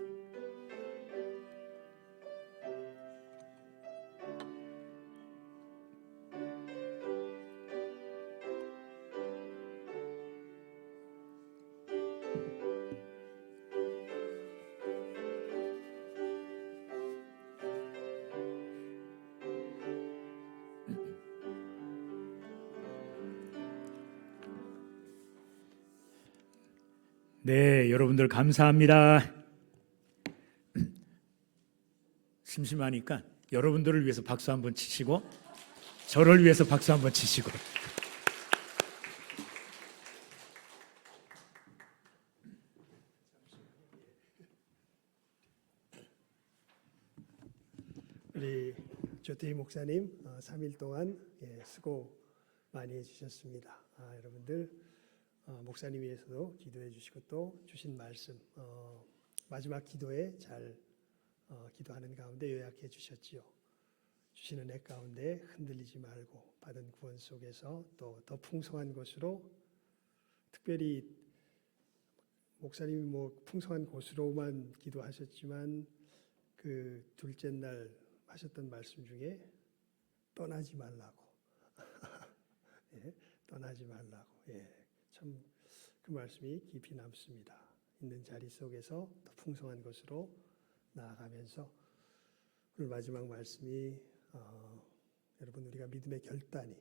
네, 여러분들 감사합니다. 심심하니까 여러분들을 위해서 박수 한번 치시고 저를 위해서 박수 한번 치시고 우리 조태희 목사님 3일 동안 수고 많이 해주셨습니다. 여러분들 목사님 위해서도 기도해 주시고 또 주신 말씀 마지막 기도에 잘 기도하는 가운데 요약해 주셨지요. 주시는 애 가운데 흔들리지 말고 받은 구원 속에서 또 더 풍성한 것으로, 특별히 목사님이 뭐 풍성한 곳으로만 기도하셨지만 그 둘째 날 하셨던 말씀 중에 떠나지 말라고 예, 떠나지 말라고 참 그 말씀이 깊이 남습니다. 있는 자리 속에서 더 풍성한 것으로 나아가면서 오늘 마지막 말씀이 여러분 우리가 믿음의 결단이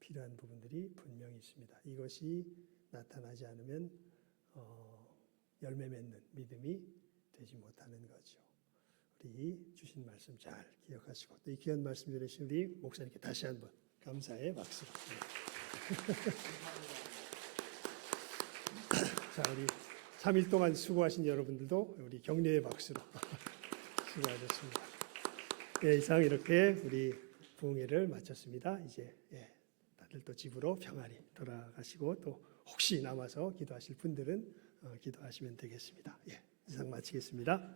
필요한 부분들이 분명히 있습니다. 이것이 나타나지 않으면 열매 맺는 믿음이 되지 못하는 거죠. 우리 주신 말씀 잘 기억하시고 또 이 귀한 말씀 들으신 우리 목사님께 다시 한번 감사의 박수로. 자, 우리 3일 동안 수고하신 여러분들도 우리 격려의 박수로 수고하셨습니다. 이상 이렇게 우리 부흥회를 마쳤습니다. 이제 다들 또 집으로 평안히 돌아가시고 또 혹시 남아서 기도하실 분들은 기도하시면 되겠습니다. 이상 마치겠습니다.